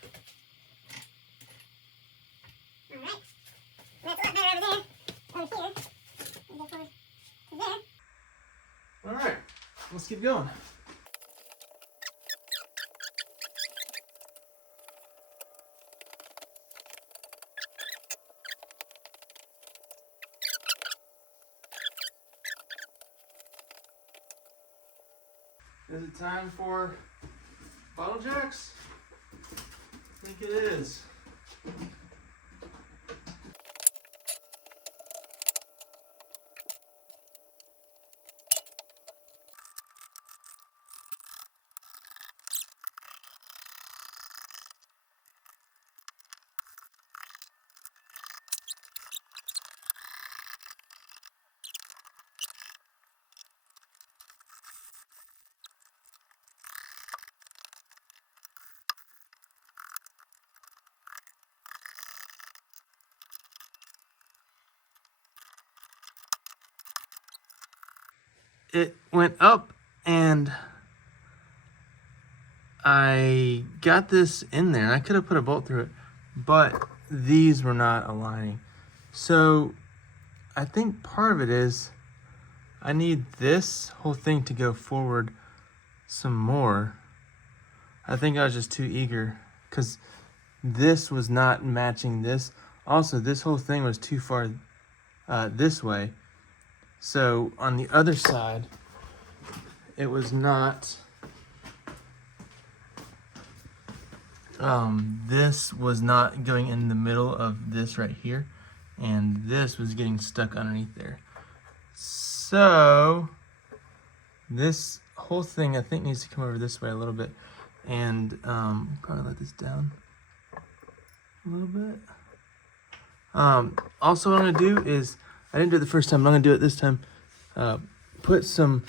Alright. That's a lot better over there. Over here, we get forward to there. Alright, let's keep going. Is it time for bottle jacks? I think it is. It went up and I got this in there. I could have put a bolt through it, but these were not aligning. So I think part of it is I need this whole thing to go forward some more. I think I was just too eager because this was not matching this. Also, this whole thing was too far this way. So on the other side, it was not, this was not going in the middle of this right here, and this was getting stuck underneath there. So this whole thing I think needs to come over this way a little bit, and probably let this down. a little bit. Also what I'm gonna do is, I didn't do it the first time, but I'm gonna do it this time. Put some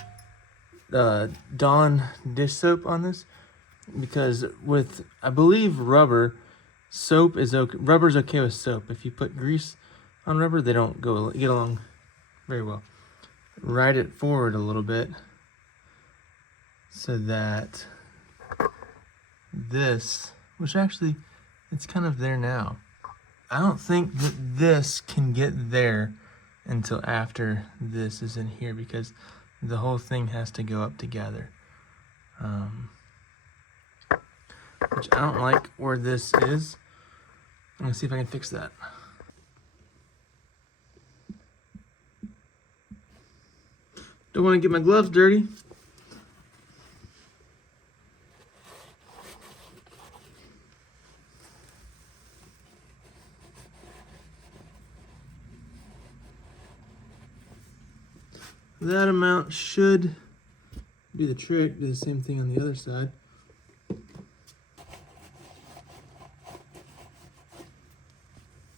Dawn dish soap on this, because with, I believe, rubber, soap is okay. Rubber's okay with soap. If you put grease on rubber, they don't get along very well. Ride it forward a little bit so that this, which actually, it's kind of there now. I don't think that this can get there until after this is in here, because the whole thing has to go up together. Which I don't like where this is. I'm gonna see if I can fix that. Don't want to get my gloves dirty. That amount should do the trick. Do the same thing on the other side.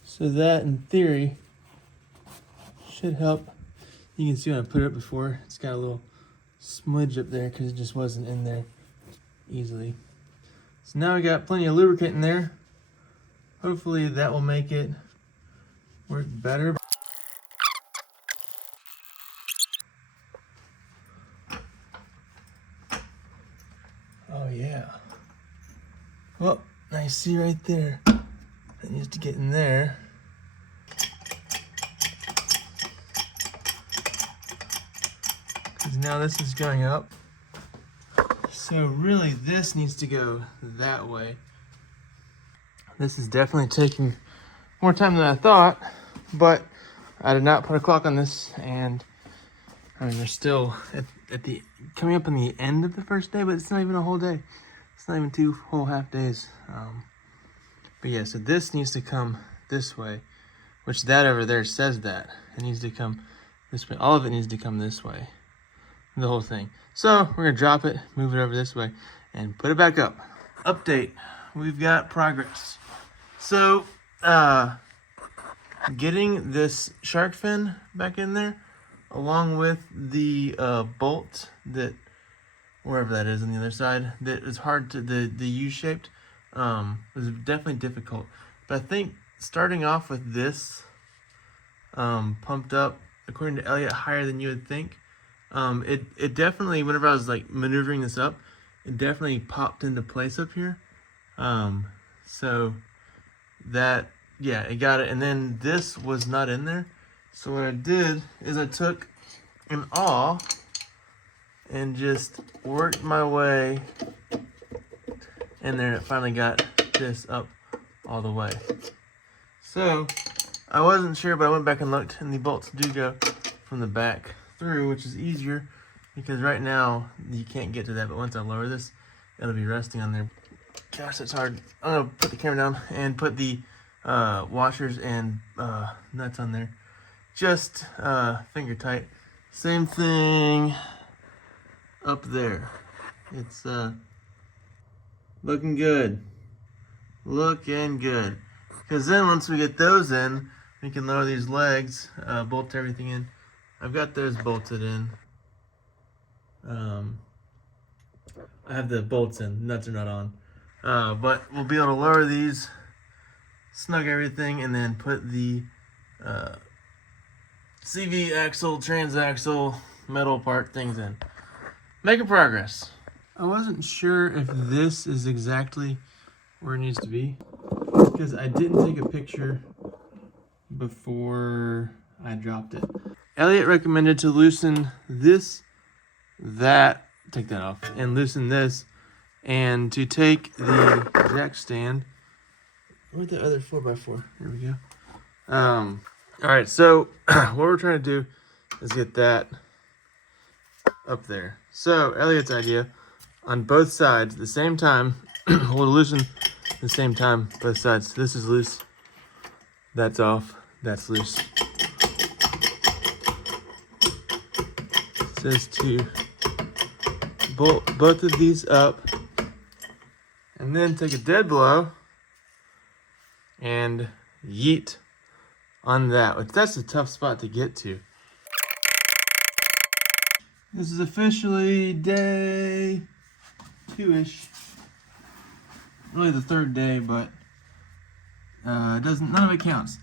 So that, in theory, should help. You can see when I put it up before, it's got a little smudge up there because it just wasn't in there easily. So now we got plenty of lubricant in there. Hopefully that will make it work better. Oh yeah. Well, I see right there. That needs to get in there. Because now this is going up. So really this needs to go that way. This is definitely taking more time than I thought, but I did not put a clock on this, and I mean, they're still at the coming up on the end of the first day, but it's not even a whole day. It's not even 2 whole half days. But yeah, so this needs to come this way, which that over there says that. It needs to come this way. All of it needs to come this way. The whole thing. So we're gonna drop it, move it over this way, and put it back up. Update, we've got progress. So, getting this shark fin back in there, along with the bolt that, wherever that is on the other side, that is hard to, the U-shaped, was definitely difficult. But I think starting off with this, pumped up, according to Elliott, higher than you would think, it definitely, whenever I was like maneuvering this up, it definitely popped into place up here. So that, yeah, it got it. And then this was not in there. So what I did is I took an awl and just worked my way in there, and it finally got this up all the way. So I wasn't sure, but I went back and looked, and the bolts do go from the back through, which is easier because right now you can't get to that, but once I lower this, it'll be resting on there. Gosh, that's hard. I'm gonna put the camera down and put the washers and nuts on there, just finger tight. Same thing up there. It's looking good, because then once we get those in, we can lower these legs, bolt everything in. I've got those bolted in. I have the bolts in, nuts are not on. But we'll be able to lower these, snug everything, and then put the CV axle, transaxle, metal part things in. Making progress. I wasn't sure if this is exactly where it needs to be, because I didn't take a picture before I dropped it. Elliott recommended to loosen this, take that off, and loosen this, and to take the jack stand. Where'd the other 4x4? Here we go. All right, so what we're trying to do is get that up there. So Elliott's idea, on both sides at the same time, we'll loosen at the same time both sides. This is loose, that's off, that's loose. It says to bolt both of these up, and then take a dead blow and yeet on that, which that's a tough spot to get to. This is officially day 2-ish. Really the third day, but none of it counts.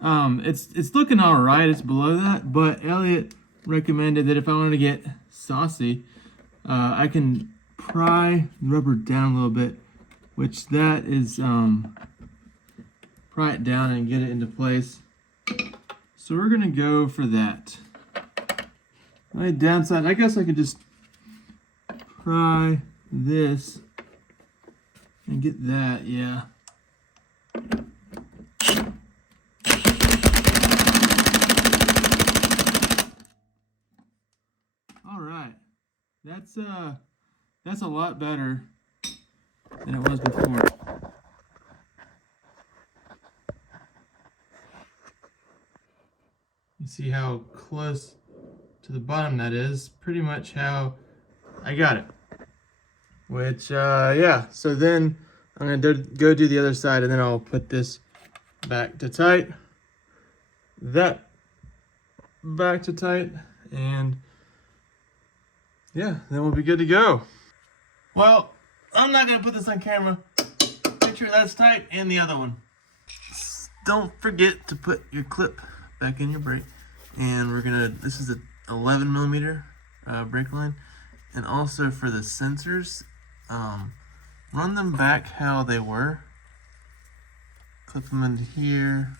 It's looking all right. It's below that, but Elliott recommended that if I wanted to get saucy, I can pry the rubber down a little bit, which that is pry it down and get it into place. So we're gonna go for that. My downside, I guess I could just pry this and get that, yeah. All right, that's a lot better than it was before. You see how close to the bottom that is, pretty much how I got it. Which, yeah, so then I'm gonna go do the other side, and then I'll put this back to tight, that back to tight, and yeah, then we'll be good to go. Well, I'm not gonna put this on camera. Make sure that's tight, and the other one. Don't forget to put your clip back in your brake, and we're gonna, this is a 11 millimeter brake line, and also for the sensors, run them back how they were. Clip them into here,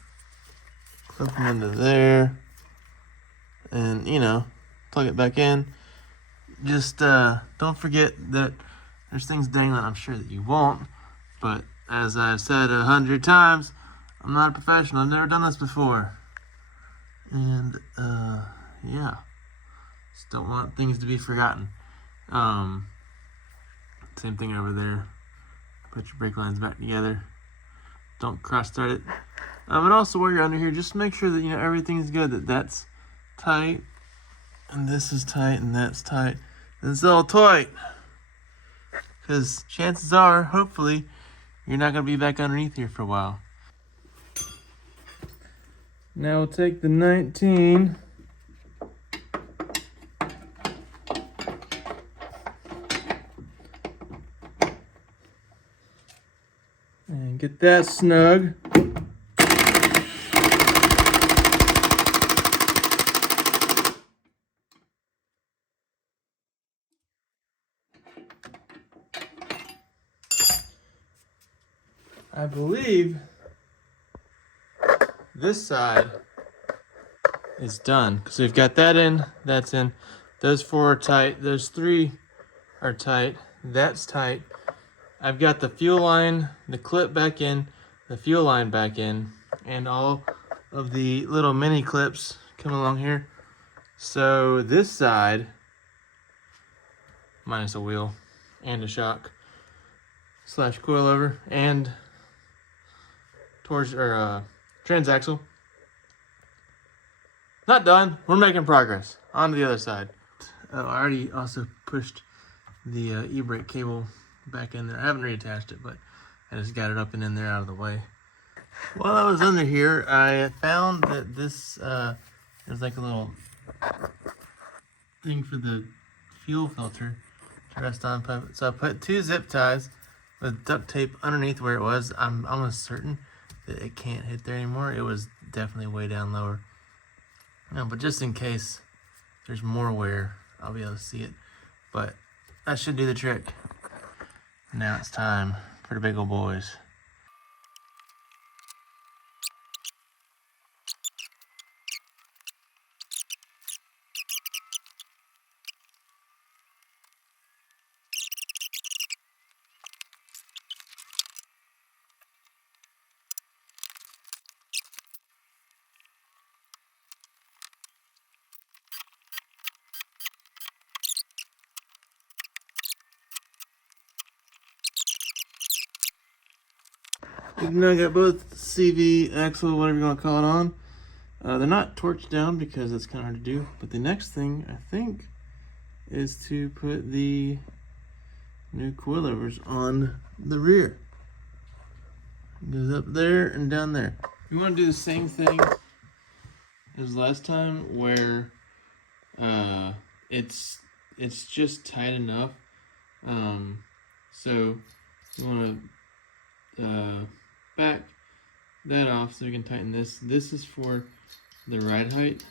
clip them into there, and you know, plug it back in. Just don't forget that there's things dangling. I'm sure that you won't, but as I've said 100 times, I'm not a professional. I've never done this before, and yeah, just don't want things to be forgotten. Same thing over there. Put your brake lines back together. Don't cross thread it. And also while you're under here, just make sure that you know everything's good. That's tight, and this is tight, and that's tight. And it's all tight, because chances are, hopefully, you're not gonna be back underneath here for a while. Now we'll take the 19. And get that snug. I believe this side is done, because we've got that in, that's in. Those 4 are tight, those 3 are tight, that's tight. I've got the fuel line, the clip back in, the fuel line back in, and all of the little mini clips coming along here. So this side, minus a wheel and a shock slash coilover and torsion or transaxle. Not done. We're making progress. On to the other side. I already also pushed the e-brake cable back in there. I haven't reattached it, but I just got it up and in there out of the way. While I was under here, I found that this is like a little thing for the fuel filter to rest on. So I put 2 zip ties with duct tape underneath where it was. I'm almost certain that it can't hit there anymore. It was definitely way down lower. No, but just in case there's more wear, I'll be able to see it. But that should do the trick. Now it's time for the big old boys. Now I got both CV, axle, whatever you want to call it on. They're not torched down because that's kind of hard to do. But the next thing, I think, is to put the new coilovers on the rear. It goes up there and down there. You want to do the same thing as last time, where it's just tight enough. So you want to back that off so we can tighten this. This is for the ride height.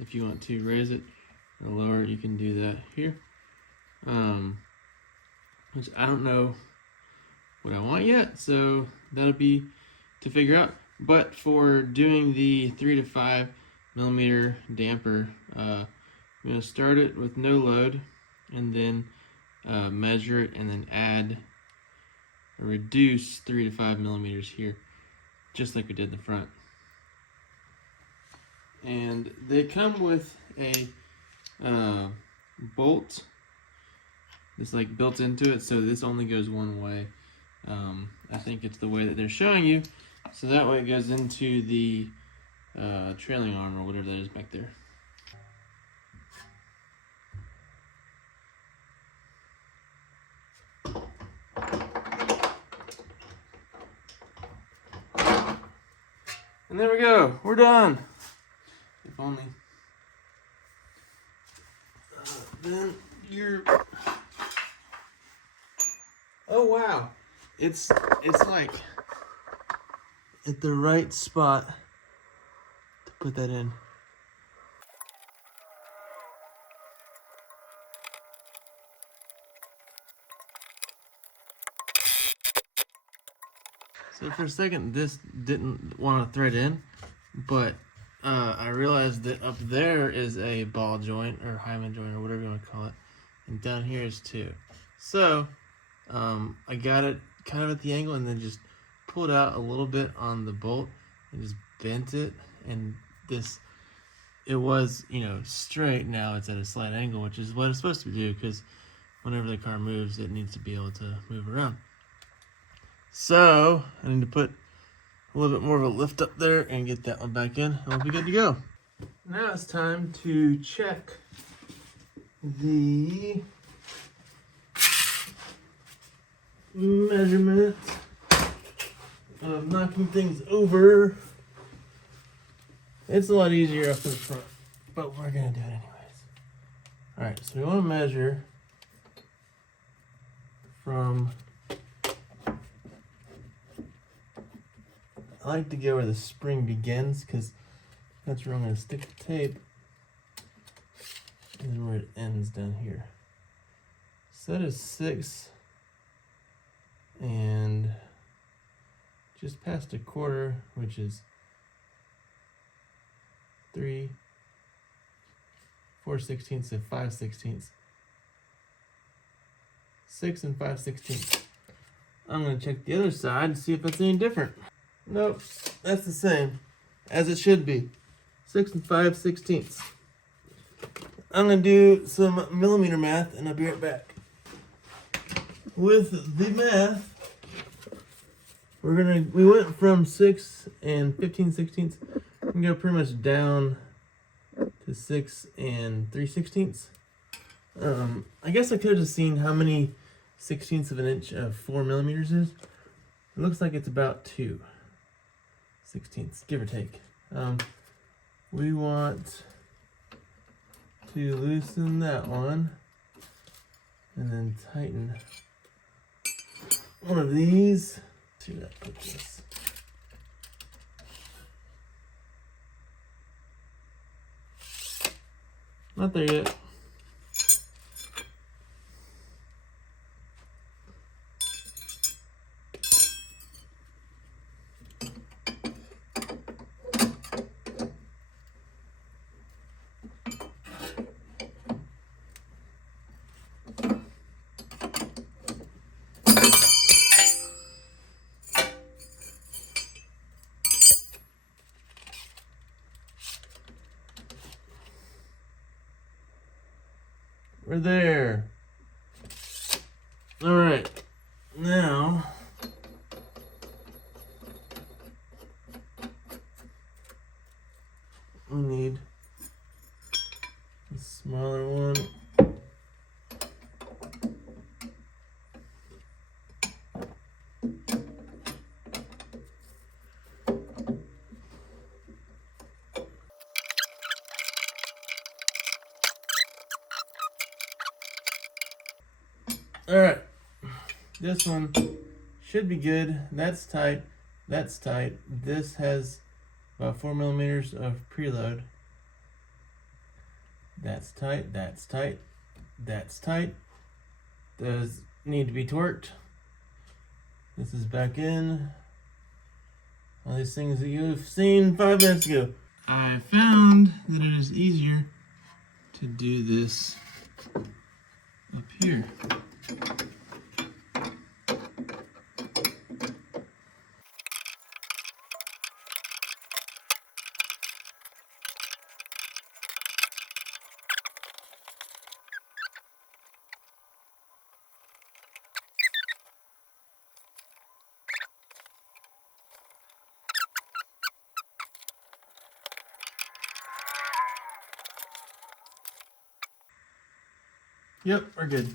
If you want to raise it or lower it, you can do that here. Which I don't know what I want yet, so that'll be to figure out. But for doing the 3 to 5 millimeter damper, I'm going to start it with no load, and then measure it, and then add or reduce 3 to 5 millimeters here, just like we did in the front. And they come with a bolt that's like built into it, so this only goes one way. I think it's the way that they're showing you, so that way it goes into the trailing arm or whatever that is back there. And there we go, we're done. If only. Then you're. Oh wow, it's like at the right spot to put that in. So for a second, this didn't want to thread in, but I realized that up there is a ball joint or hymen joint or whatever you want to call it, and down here is two. So I got it kind of at the angle and then just pulled out a little bit on the bolt and just bent it, and it was, straight. Now it's at a slight angle, which is what it's supposed to do, because whenever the car moves, it needs to be able to move around. So I need to put a little bit more of a lift up there and get that one back in, and we'll be good to go. Now it's time to check the measurement of knocking things over. It's a lot easier up in the front, but we're gonna do it anyways. All right, so we want to measure from, I like to go where the spring begins, because that's where I'm going to stick the tape, and where it ends down here. So that is 6 and just past a quarter, which is 3 4/16 to 5/16. 6 and 5/16. I'm going to check the other side to see if it's any different. Nope, that's the same as it should be. 6 and 5/16. I'm going to do some millimeter math, and I'll be right back. With the math, we went from 6 and 15/16. We can go pretty much down to 6 and 3/16. I guess I could have just seen how many 16ths of an inch of 4 millimeters is. It looks like it's about 2/16, give or take. We want to loosen that one and then tighten one of these. Let's see where that puts us. Not there yet. We're there. All right, now we need a smaller one. Alright, this one should be good. That's tight. That's tight. This has about 4 millimeters of preload. That's tight. That's tight. That's tight. Does need to be torqued. This is back in. All these things that you've seen 5 minutes ago. I found that it is easier to do this up here. Yep, we're good.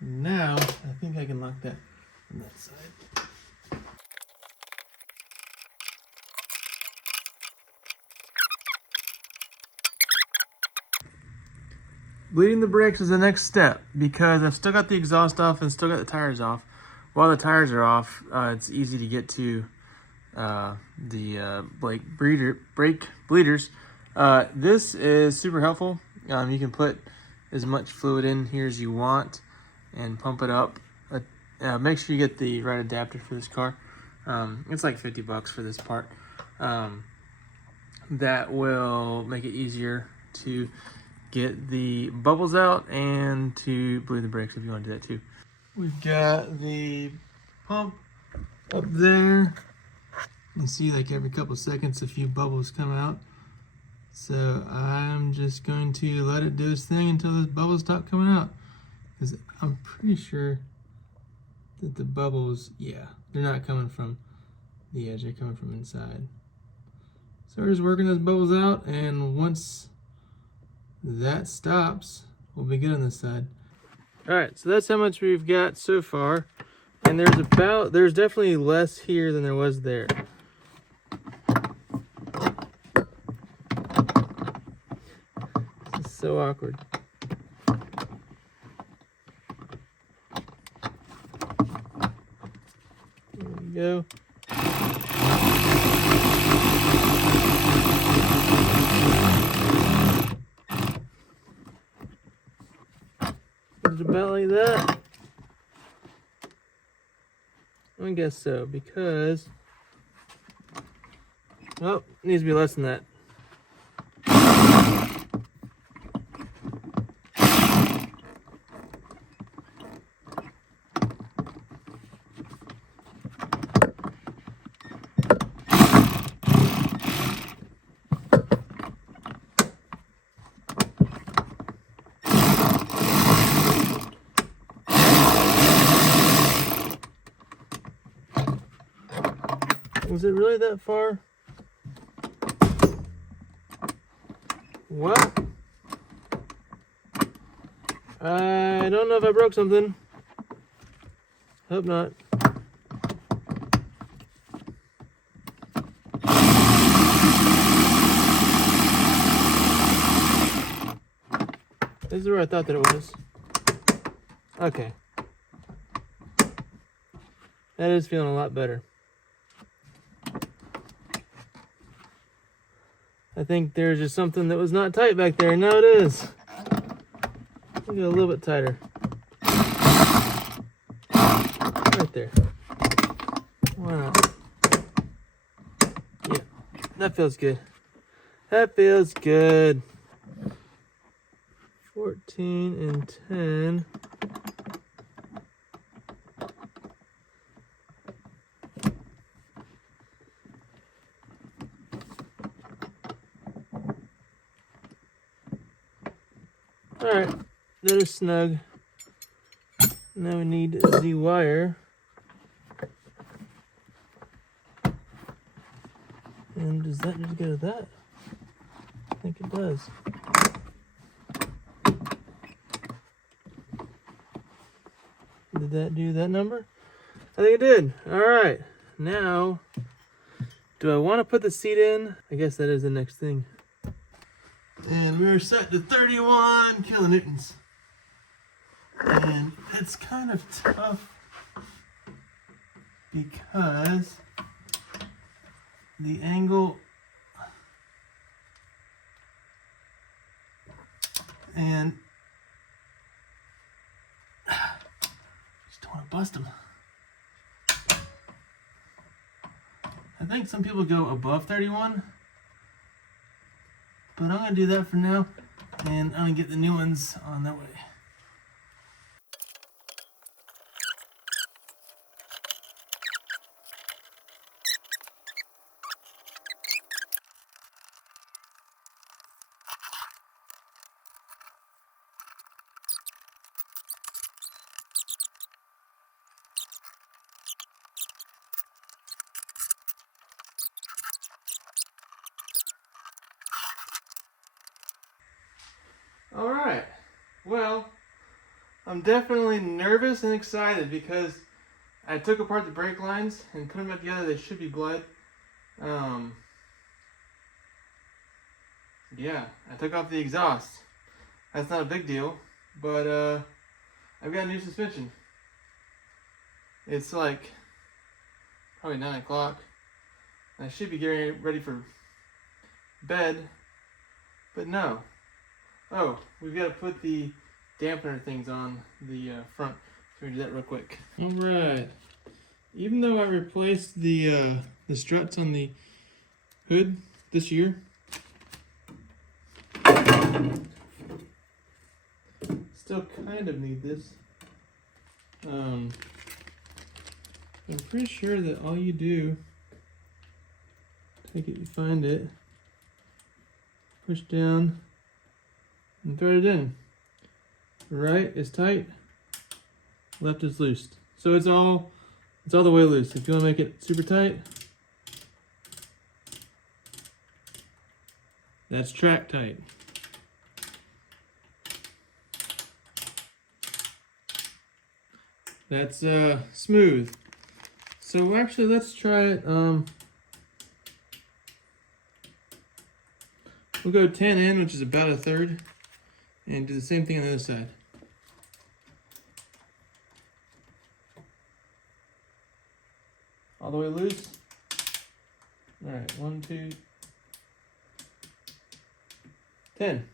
Now, I think I can lock that on that side. Bleeding the brakes is the next step because I've still got the exhaust off and still got the tires off. While the tires are off, it's easy to get to the brake bleeders. This is super helpful. You can put as much fluid in here as you want and pump it up. Make sure you get the right adapter for this car. It's like $50 for this part. That will make it easier to get the bubbles out and to bleed the brakes if you want to do that too. We've got the pump up there. You see like every couple of seconds a few bubbles come out. So I'm just going to let it do its thing until the bubbles stop coming out. Because I'm pretty sure that the bubbles, yeah, they're not coming from the edge, they're coming from inside. So we're just working those bubbles out, and once that stops, we'll be good on this side. All right, so that's how much we've got so far. And there's definitely less here than there was there. This is so awkward. There we go. Is it about like that? I guess so, because oh, it needs to be less than that. Was it really that far? Well, I don't know if I broke something. Hope not. This is where I thought that it was. Okay. That is feeling a lot better. I think there's just something that was not tight back there. Now it is. I'll get a little bit tighter. Right there. Why not? Yeah, that feels good. That feels good. 14 and 10. Alright, that is snug. Now we need the wire. And does that just go to that? I think it does. Did that do that number? I think it did. Alright, now, do I want to put the seat in? I guess that is the next thing. And we were set to 31 kilonewtons. And it's kind of tough because the angle and just don't want to bust them. I think some people go above 31, but I'm going to do that for now, and I'm going to get the new ones on that way. All right, well, I'm definitely nervous and excited because I took apart the brake lines and put them back together. They should be blood. Yeah, I took off the exhaust. That's not a big deal, but I've got new suspension. It's like probably 9 o'clock. I should be getting ready for bed, but no. Oh, we've got to put the dampener things on the front. So we do that real quick. All right. Even though I replaced the struts on the hood this year, still kind of need this. I'm pretty sure that all you do, take it, you find it, push down, and thread it in. Right is tight, left is loose. So it's all the way loose. If you want to make it super tight, that's track tight. That's smooth. So actually, let's try it. We'll go 10 in, which is about a third, and do the same thing on the other side. All the way loose. All right, 1, 2, 10.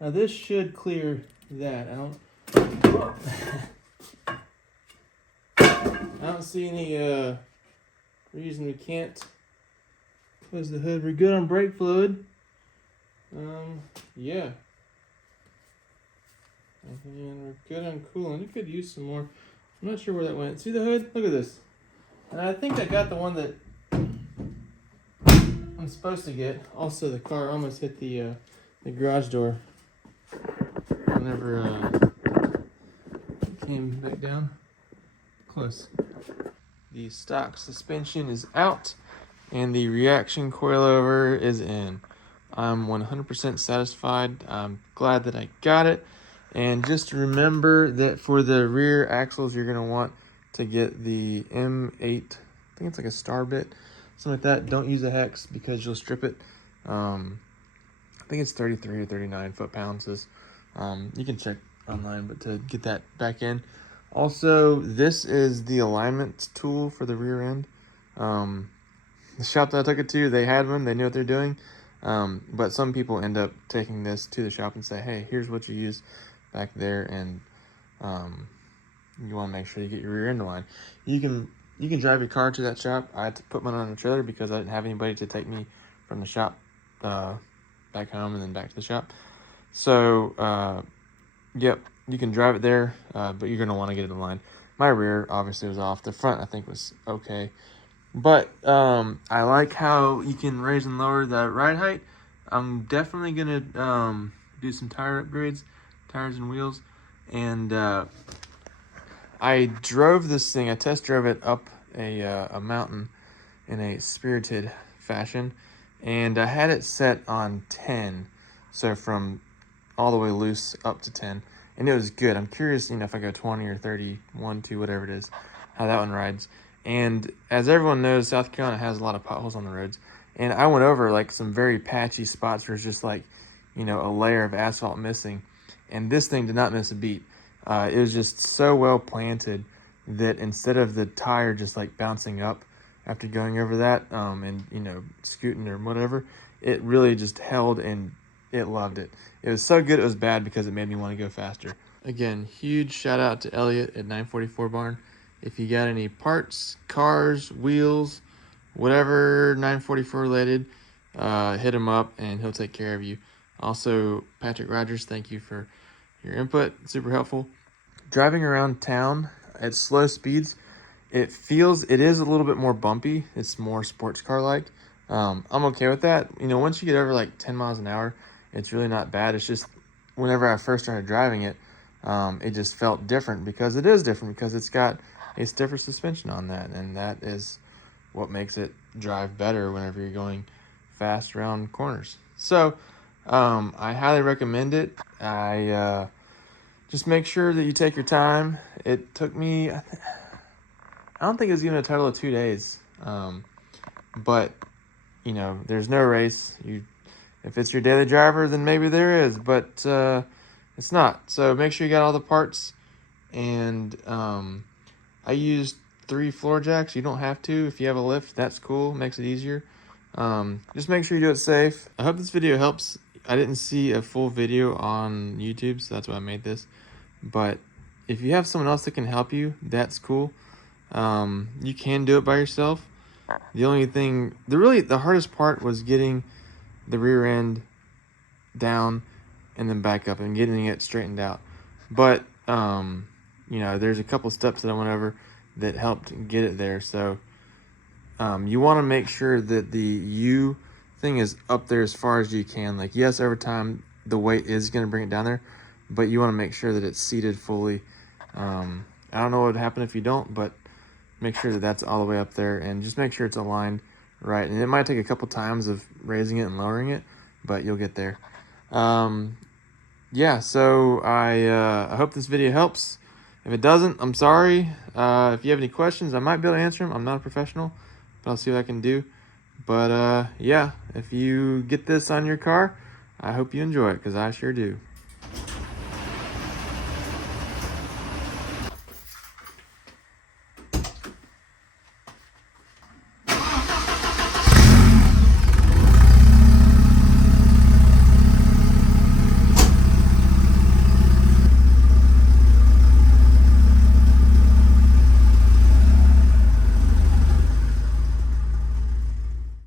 Now this should clear that. I don't see any reason we can't close the hood. We're good on brake fluid. Yeah. And we're good on coolant. You could use some more. I'm not sure where that went. See the hood? Look at this. And I think I got the one that I'm supposed to get. Also, the car almost hit the garage door whenever it came back down. Close. The stock suspension is out and the Reaction coilover is in. I'm 100% satisfied. I'm glad that I got it. And just remember that for the rear axles, you're going to want to get the M8. I think it's like a star bit, something like that. Don't use a hex because you'll strip it. I think it's 33 or 39 foot-pounds. You can check online, but to get that back in. Also, this is the alignment tool for the rear end. The shop that I took it to, they had one. They knew what they're doing. But some people end up taking this to the shop and say, hey, here's what you use back there, and you want to make sure you get your rear end aligned. You can drive your car to that shop. I had to put mine on a trailer because I didn't have anybody to take me from the shop back home and then back to the shop. So, yep, you can drive it there, but you're going to want to get it aligned. My rear obviously was off. The front I think was okay. But I like how you can raise and lower the ride height. I'm definitely going to do some tire upgrades, tires and wheels. And I drove this thing, I test drove it up a mountain in a spirited fashion. And I had it set on 10. So from all the way loose up to 10. And it was good. I'm curious, if I go 20 or 31, 2, whatever it is, how that one rides. And as everyone knows, South Carolina has a lot of potholes on the roads. And I went over like some very patchy spots where it's just like, a layer of asphalt missing. And this thing did not miss a beat. It was just so well planted that instead of the tire just like bouncing up after going over that, and you know, scooting or whatever, it really just held and it loved it. It was so good it was bad because it made me want to go faster. Again, huge shout out to Elliott at 944 Barn. If you got any parts, cars, wheels, whatever 944 related, hit him up and he'll take care of you. Also, Patrick Rogers, thank you for your input, super helpful. Driving around town at slow speeds, it is a little bit more bumpy. It's more sports car like. I'm okay with that. You know, once you get over like 10 miles an hour, it's really not bad. It's just whenever I first started driving it, it just felt different because it is different because it's got a stiffer suspension on that, and that is what makes it drive better whenever you're going fast around corners. So I highly recommend it. I just make sure that you take your time. It took me, I don't think it was even a total of 2 days. But you know, there's no race. If it's your daily driver, then maybe there is, but it's not. So make sure you got all the parts. And I used 3 floor jacks. You don't have to. If you have a lift, that's cool. Makes it easier. Just make sure you do it safe. I hope this video helps. I didn't see a full video on YouTube, so that's why I made this. But if you have someone else that can help you, that's cool. You can do it by yourself. The only thing, the hardest part was getting the rear end down and then back up and getting it straightened out. But, you know, there's a couple steps that I went over that helped get it there. So you want to make sure that the U thing is up there as far as you can. Like, yes, over time the weight is going to bring it down there, but you want to make sure that it's seated fully. I don't know what would happen if you don't, but make sure that that's all the way up there, and just make sure it's aligned right. And it might take a couple times of raising it and lowering it, but you'll get there. Yeah, so I hope this video helps. If it doesn't, I'm sorry. If you have any questions, I might be able to answer them. I'm not a professional, but I'll see what I can do. But yeah, if you get this on your car, I hope you enjoy it, because I sure do.